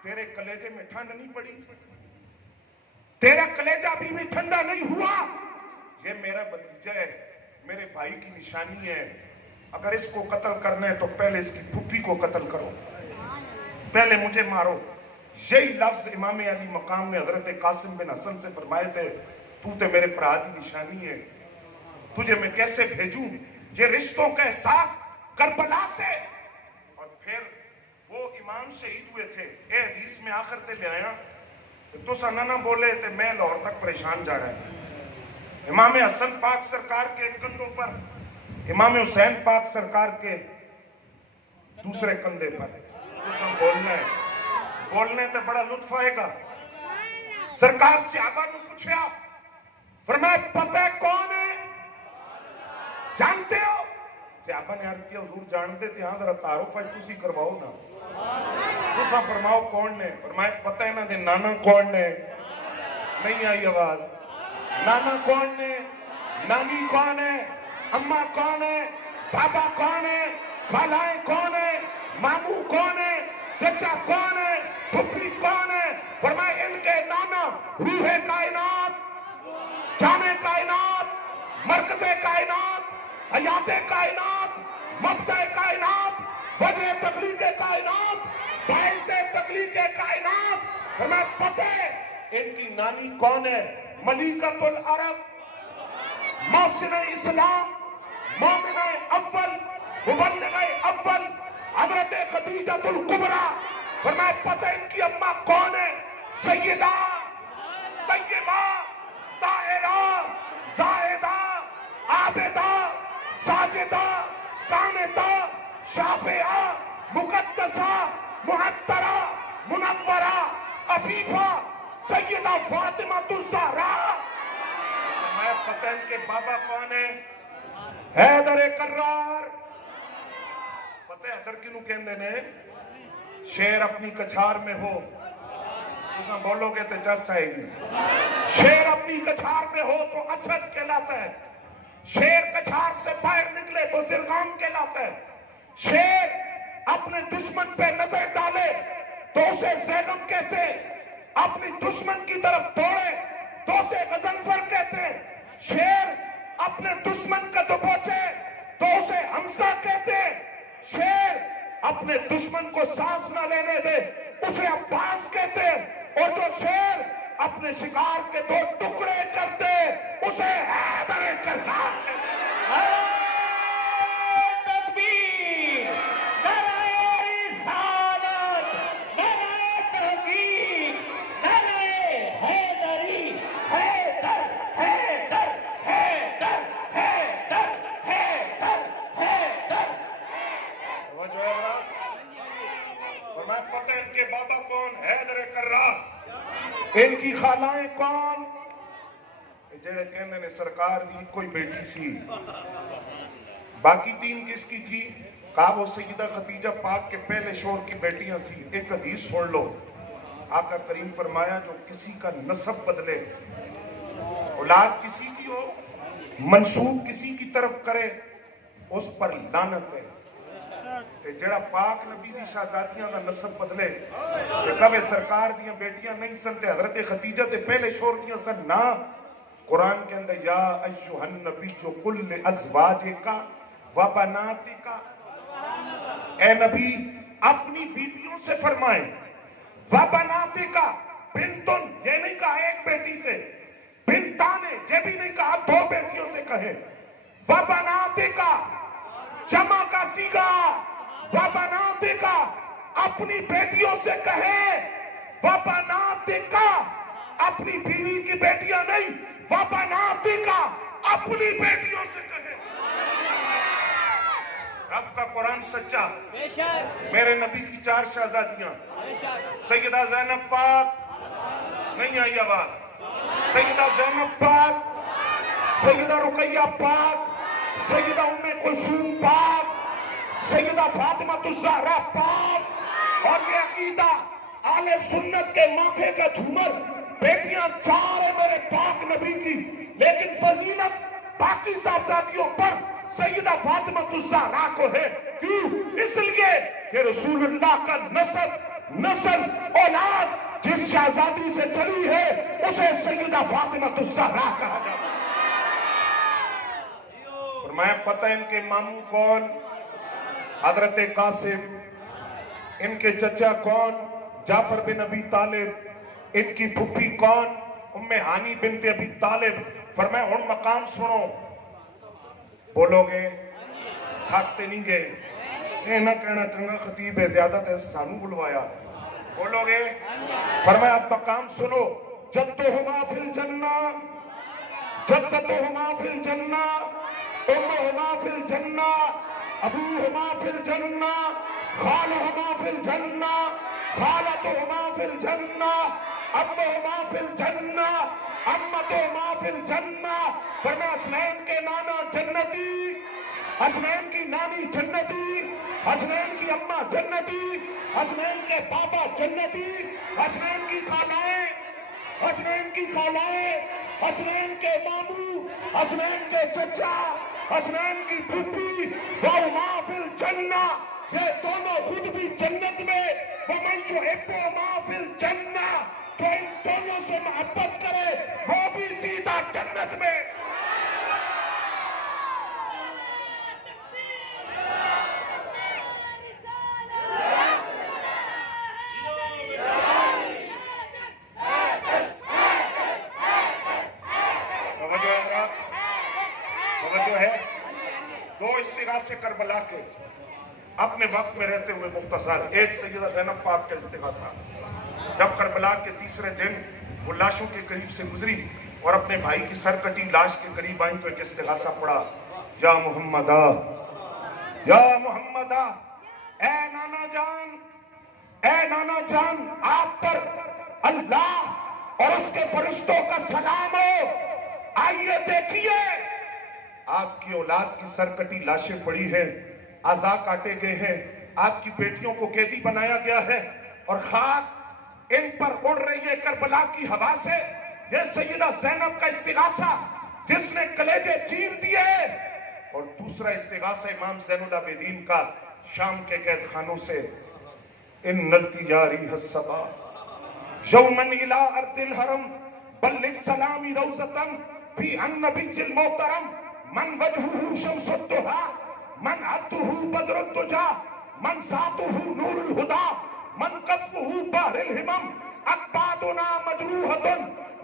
तेरे कलेजे में ठंड नहीं पड़ी, तेरा कलेजा अभी भी ठंडा नहीं हुआ। ये मेरा भतीजा है, मेरे भाई की निशानी है। अगर इसको कत्ल करना है तो पहले इसकी फुप्पी को कत्ल करो, पहले मुझे मारो। यही लफ्ज इमाम अली मकाम ने हजरत कासिम बिन हसन से फरमाए थे, तू तो मेरे भरा की निशानी है, तुझे मैं कैसे भेजूं। ये रिश्तों का एहसास करबला से। और फिर वो इमाम शहीद हुए थे, ए हदीस में आखिर ते ले आया तो सना ना बोले थे मैं लाहौर तक परेशान जा रहा है। इमाम हसन पाक सरकार के एक कंधों पर, इमाम हुसैन पाक सरकार के दूसरे कंधे पर। तो सब बोलना है, बोलने तो बड़ा लुत्फ आएगा। सरकार सहाबा ने पूछा, फरमाया पता है कौन है, जानते हो? सहाबा ने अर्ज किया, हुजूर जानते थे, हाँ जरा तारुफ आज तुसी करवाओ ना। तुसा फरमाओ कौन ने? फरमाया पता है ना दे नाना कौन ने? नहीं आई आवाज। नाना कौन ने? नानी कौन है? अम्मा कौन है? बाबा कौन है? खालाएं कौन है? मामू कौन है? चचा कौन है? फुफी कौन है? फरमाया इनके नाना रूहे कायनात, जाने कायनात, मरकज़े कायनात, हयाते कायनात, मब्दे कायनात, वजह तख्लीक़े कायनात, बाइसे तख्लीक़े कायनात। फरमाया पता है इनकी नानी कौन है? मलिकतुल अरब, मौसिन इस्लाम, मोमिन अव्वल, मुबल्लिग अव्वल, हजरत खदीजतुल कुबरा। फरमाया पता इनकी अम्मा कौन है? सैयदा तय्यबा ताहिरा ज़ाहिदा आबिदा साजिदा कानिता शाफिया मुक़द्दसा मुअत्तरा मुनव्वरा अफीफा सैयदा फातिमा ज़हरा। मैं पता इनके बाबा कौन है? हैदर कर्रार। पता है हैदर किनू कहंदे ने? शेर अपनी कछार में हो, तुसा बोलोगे तो जस आएगी। شیر اپنی کچھار میں ہو تو اسد کہلاتا ہے، شیر کچھار سے باہر نکلے تو زرغام کہلاتا ہے، شیر اپنے دشمن پہ نظر ڈالے تو اسے زیغم کہتے ہیں، اپنی دشمن کی طرف دوڑے تو اسے غضنفر کہتے ہیں، شیر اپنے دشمن کا دبوچے تو اسے حمزہ کہتے ہیں، شیر اپنے دشمن کو سانس نہ لینے دے اسے عباس کہتے ہیں، اور جو شیر اپنے شکار کے 2 ٹکڑے کرتے اسے حیدر کرار کہتے ہیں۔ تکبیر، نعرہ رسالت، نعرہ تحقیق، نعرہ حیدری، حیدر، حیدر، حیدر، حیدر، حیدر، حیدر۔ توجہ ہے ذرا؟ فرمایا پتہ ہے ان کے بابا کون؟ حیدر کرار۔ ان کی خالائیں کون؟ جڑے کہندے نے سرکار دی کوئی بیٹی سی، باقی 3 کس کی تھی؟ کہا وہ سیدہ خدیجہ پاک کے پہلے شوہر کی بیٹیاں تھی۔ ایک حدیث سن لو، آقا کریم فرمایا جو کسی کا نسب بدلے، اولاد کسی کی ہو، منسوب کسی کی طرف کرے، اس پر لعنت ہے۔ تے جڑا پاک نبی دی شہزادیاں دا نسب بدلے تے کبے سرکار دیاں بیٹیاں نہیں سن تے حضرت خدیجہ تے پہلے شوہر دیاں سن نا۔ قرآن کے اندر یا ایھا النبی قل لازواجک و بناتک، اے نبی اپنی بیویوں سے فرمائیں، و بناتک، بنتن یہ نہیں کہا ایک بیٹی سے، بنتانے یہ بھی نہیں کہا 2 بیٹیوں سے کہے، و بناتک جمع کا سیگا، وَبَنَاتِكَ اپنی بیٹیوں سے کہے، وَبَنَاتِكَ اپنی بیوی کی بیٹیاں نہیں، وَبَنَاتِكَ اپنی بیٹیوں سے کہے۔ رب کا قرآن سچا، میرے نبی کی 4 شہزادیاں، سیدہ زینب پاک، نہیں آئی آواز، سیدہ زینب پاک، سیدہ رقیہ پاک، سیدہ ام کلثوم پاک، سیدہ فاطمہ الزہرا پاک، اور یہ عقیدہ آل سنت کے ماتھے کا جھومر، بیٹیاں 4 ہیں میرے پاک نبی کی، لیکن فضیلت باقی صاحبزادیوں پر سیدہ فاطمہ الزہرا کو ہے۔ کیوں؟ اس لیے کہ رسول اللہ کا نسل اولاد جس شہزادی سے چلی ہے اسے سیدہ فاطمہ الزہرا کہا جاتا ہے۔ فرمایا پتہ ان کے ماموں کون؟ حضرت قاسم۔ ان کے چچا کون؟ جعفر بن ابی طالب۔ ان کی پھپھی کون؟ ام ہانی بنت ابی طالب۔ فرمایا ہن مقام سنو، بولو گے؟ تھکتے نہیں گئے؟ یہ نہ کہنا چنگا خطیب ہے زیادہ تے سانو بلوایا، بولو گے؟ فرمایا اب مقام سنو، جدہما فی الجنہ، جدتہما فی الجنہ، امہما فی الجنہ، ابوہما فی الجنہ، خالہما فی الجنہ، خالتہما فی الجنہ، امہما فی الجنہ، امتہما فی الجنہ۔ فرمایا حسنین کے نانا جنتی، حسنین کی نانی جنتی، حسنین کی اماں جنتی، حسنین کے بابا جنتی، حسنین کی خالائیں، حسنین کی خالائیں، حسنین کے ماموں، حسنین کے چچا، حسنین کی پھپھی، وَهُمَا فِي الْجَنَّةِ، یہ دونوں خود بھی جنت میں، وَمَنْ يُحِبُّهُمَا فِي الْجَنَّةِ، جو ان دونوں سے محبت کرے وہ بھی سیدھا جنت میں۔ توجہ ہے؟ 2 استغاثے کربلا کے اپنے وقت میں رہتے ہوئے مختصر، ایک سیدہ زینب پاک کا استغاثہ، جب کربلا کے تیسرے دن وہ لاشوں کے قریب سے گزری اور اپنے بھائی کی سر کٹی لاش کے قریب آئیں تو ایک استغاثہ پڑا، یا محمدہ، یا محمدہ، اے نانا جان، اے نانا جان، آپ پر اللہ اور اس کے فرشتوں کا سلام ہو، آئیے دیکھیے آپ کی اولاد کی سر کٹی لاشیں پڑی ہیں، اعضاء کاٹے گئے ہیں، آپ کی بیٹیوں کو قیدی بنایا گیا ہے اور خاک ان پر اڑ رہی ہے کربلا کی ہوا سے، یہ سیدہ زینب کا استغاثہ جس نے کلیجے چیر دیے، اور دوسرا استغاثہ امام زین العابدین کا شام کے قید خانوں سے، ان التجاری حسبا یومن الى ارض الحرم بلغ سلامی روزتن فی النبی المحترم من وجہہ شمس الضحی من عطہ بدر الدجا من ذاتہ نور الہدا من کفہ بحر الہمم اکبادنا مجروحۃ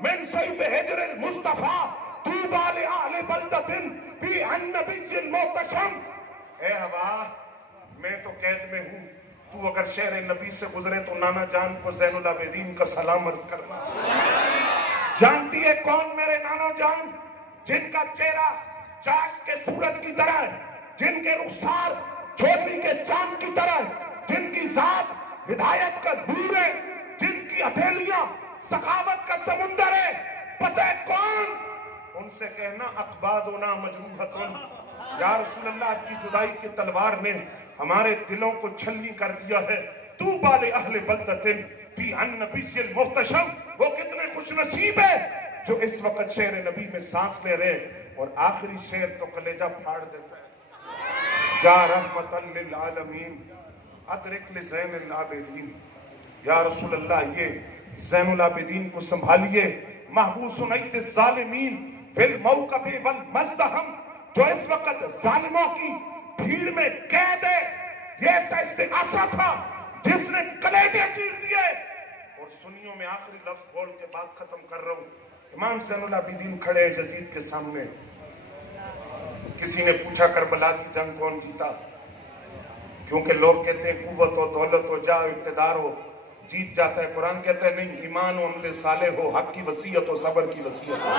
من سیف ہجر المصطفیٰ طوبی لأہل بلدۃ فی النبی المحتشم۔ اے ہوا، میں تو قید میں ہوں، تو اگر شہر نبی سے گزرے تو نانا جان کو زین العابدین کا سلام عرض کرنا۔ جانتی ہے کون میرے نانا جان؟ جن کا چہرہ چاشت کے سورج کی طرح ہے، جن کے رخسار چودھری کے چاند کی طرح ہے، جن کی ذات ہدایت کا نور ہے، جن کی ہتھیلیاں سخاوت کا سمندر ہے، پتہ ہے کون؟ ان سے کہنا اقبادنا مجروحۃ، یا رسول اللہ آپ کی جدائی کی تلوار نے ہمارے دلوں کو چھلنی کر دیا ہے۔ طوبی لأہل بلدۃ فی النبی المحتشم، وہ کتنے خوش نصیب ہے جو اس وقت شہر نبی میں سانس لے رہے ہیں، اور آخری شعر تو کلیجہ پھاڑ دیتا ہے، یا رحمت للعالمین ادرک لزین العابدین۔ یا رسول اللہ یہ زین العابدین کو سنبھالیے، محبوس عید الظالمین فی الموقب والمزدحم، جو اس وقت ظالموں کی بھیڑ میں قید ہے۔ یہ ایسا استغاثہ تھا جس نے کلیجے چیر دیے۔ اور سنیوں میں آخری لفظ بول کے بات ختم کر رہا ہوں۔ امام زین العابدین کھڑے یزید کے سامنے، کسی نے پوچھا کربلا کی جنگ کون جیتا؟ کیونکہ لوگ کہتے ہیں قوت و دولت ہو، جا اقتدار ہو جیت جاتا ہے، قرآن کہتا ہے نہیں، ایمان و عمل صالح ہو، حق کی وصیت ہو، صبر کی وصیت ہو،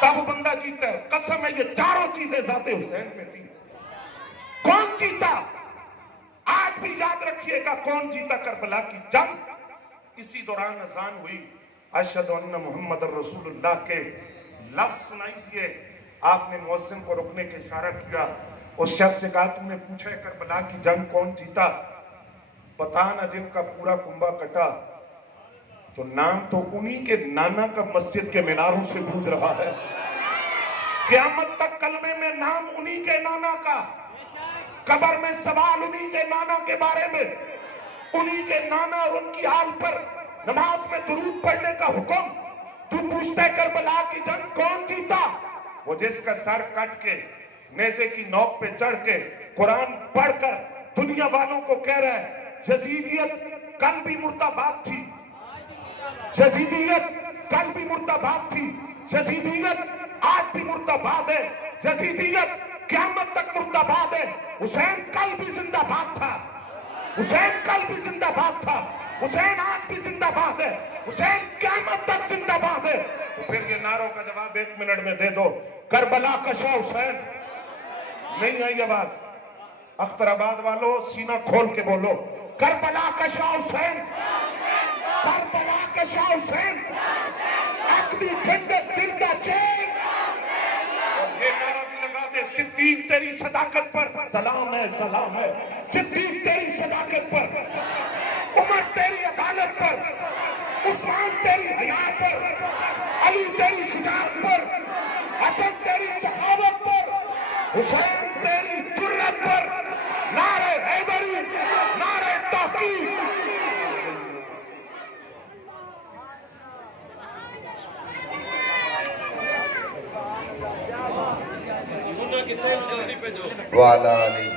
تب بندہ جیتا ہے۔ قسم ہے یہ چاروں چیزیں ذات حسین میں تھی۔ کون جیتا؟ آج بھی یاد رکھیے گا کون جیتا کربلا کی جنگ؟ اسی دوران اذان ہوئی، اشہد ان محمد رسول اللہ کے لفظ سنائی دیے، آپ نے مؤذن کو رکنے کے اشارہ کیا، اس شخص سے کہا تم نے پوچھا ہے کربلا کی جنگ کون جیتا؟ بتانا جن کا پورا کنبہ کٹا، تو نام تو انہی کے نانا کا مسجد کے میناروں سے گونج رہا ہے، قیامت تک کلمے میں نام انہی کے نانا کا، قبر میں سوال انہی کے نانا کے بارے میں، انہی کے نانا اور ان کی آل پر نماز میں درود پڑھنے کا حکم۔ تو پوچھتا ہے کربلا کی جنگ کون جیتا؟ وہ جس کا سر کٹ کے نیزے کی نوک پہ چڑھ کے قرآن پڑھ کر دنیا والوں کو کہہ رہا ہے یزیدیت کل بھی مرداباد تھی، یزیدیت کل بھی مرداباد تھی، یزیدیت آج بھی مرداباد ہے، یزیدیت قیامت تک مرداباد ہے۔ حسین کل بھی زندہ باد تھا، حسین کل بھی زندہ باد تھا، حسین آج بھی زندہ باد ہے، حسین قیامت تک زندہ باد ہے۔ تو پھر یہ نعروں کا جواب 1 منٹ میں دے دو، کربلا کا شاہ حسین۔ نہیں آئی آواز؟ اختر آباد والو سینہ کھول کے بولو، کربلا کا شاہ حسین، کربلا کا شاہ حسین، عقلی ٹھنڈک دل دا چین۔ اور یہ نعرہ بھی لگا دے، صدیق تیری صداقت پر سلام ہے، سلام ہے، صدیق تیری صداقت پر، عمر تیری عدالت پر، عثمان تیری حیا پر، علی تیری شجاعت پر، حسن تیری سخاوت پر، حسین تیری جرأت پر، نعرہ حیدری، نعرہ تحقیق۔ وعلی آلہ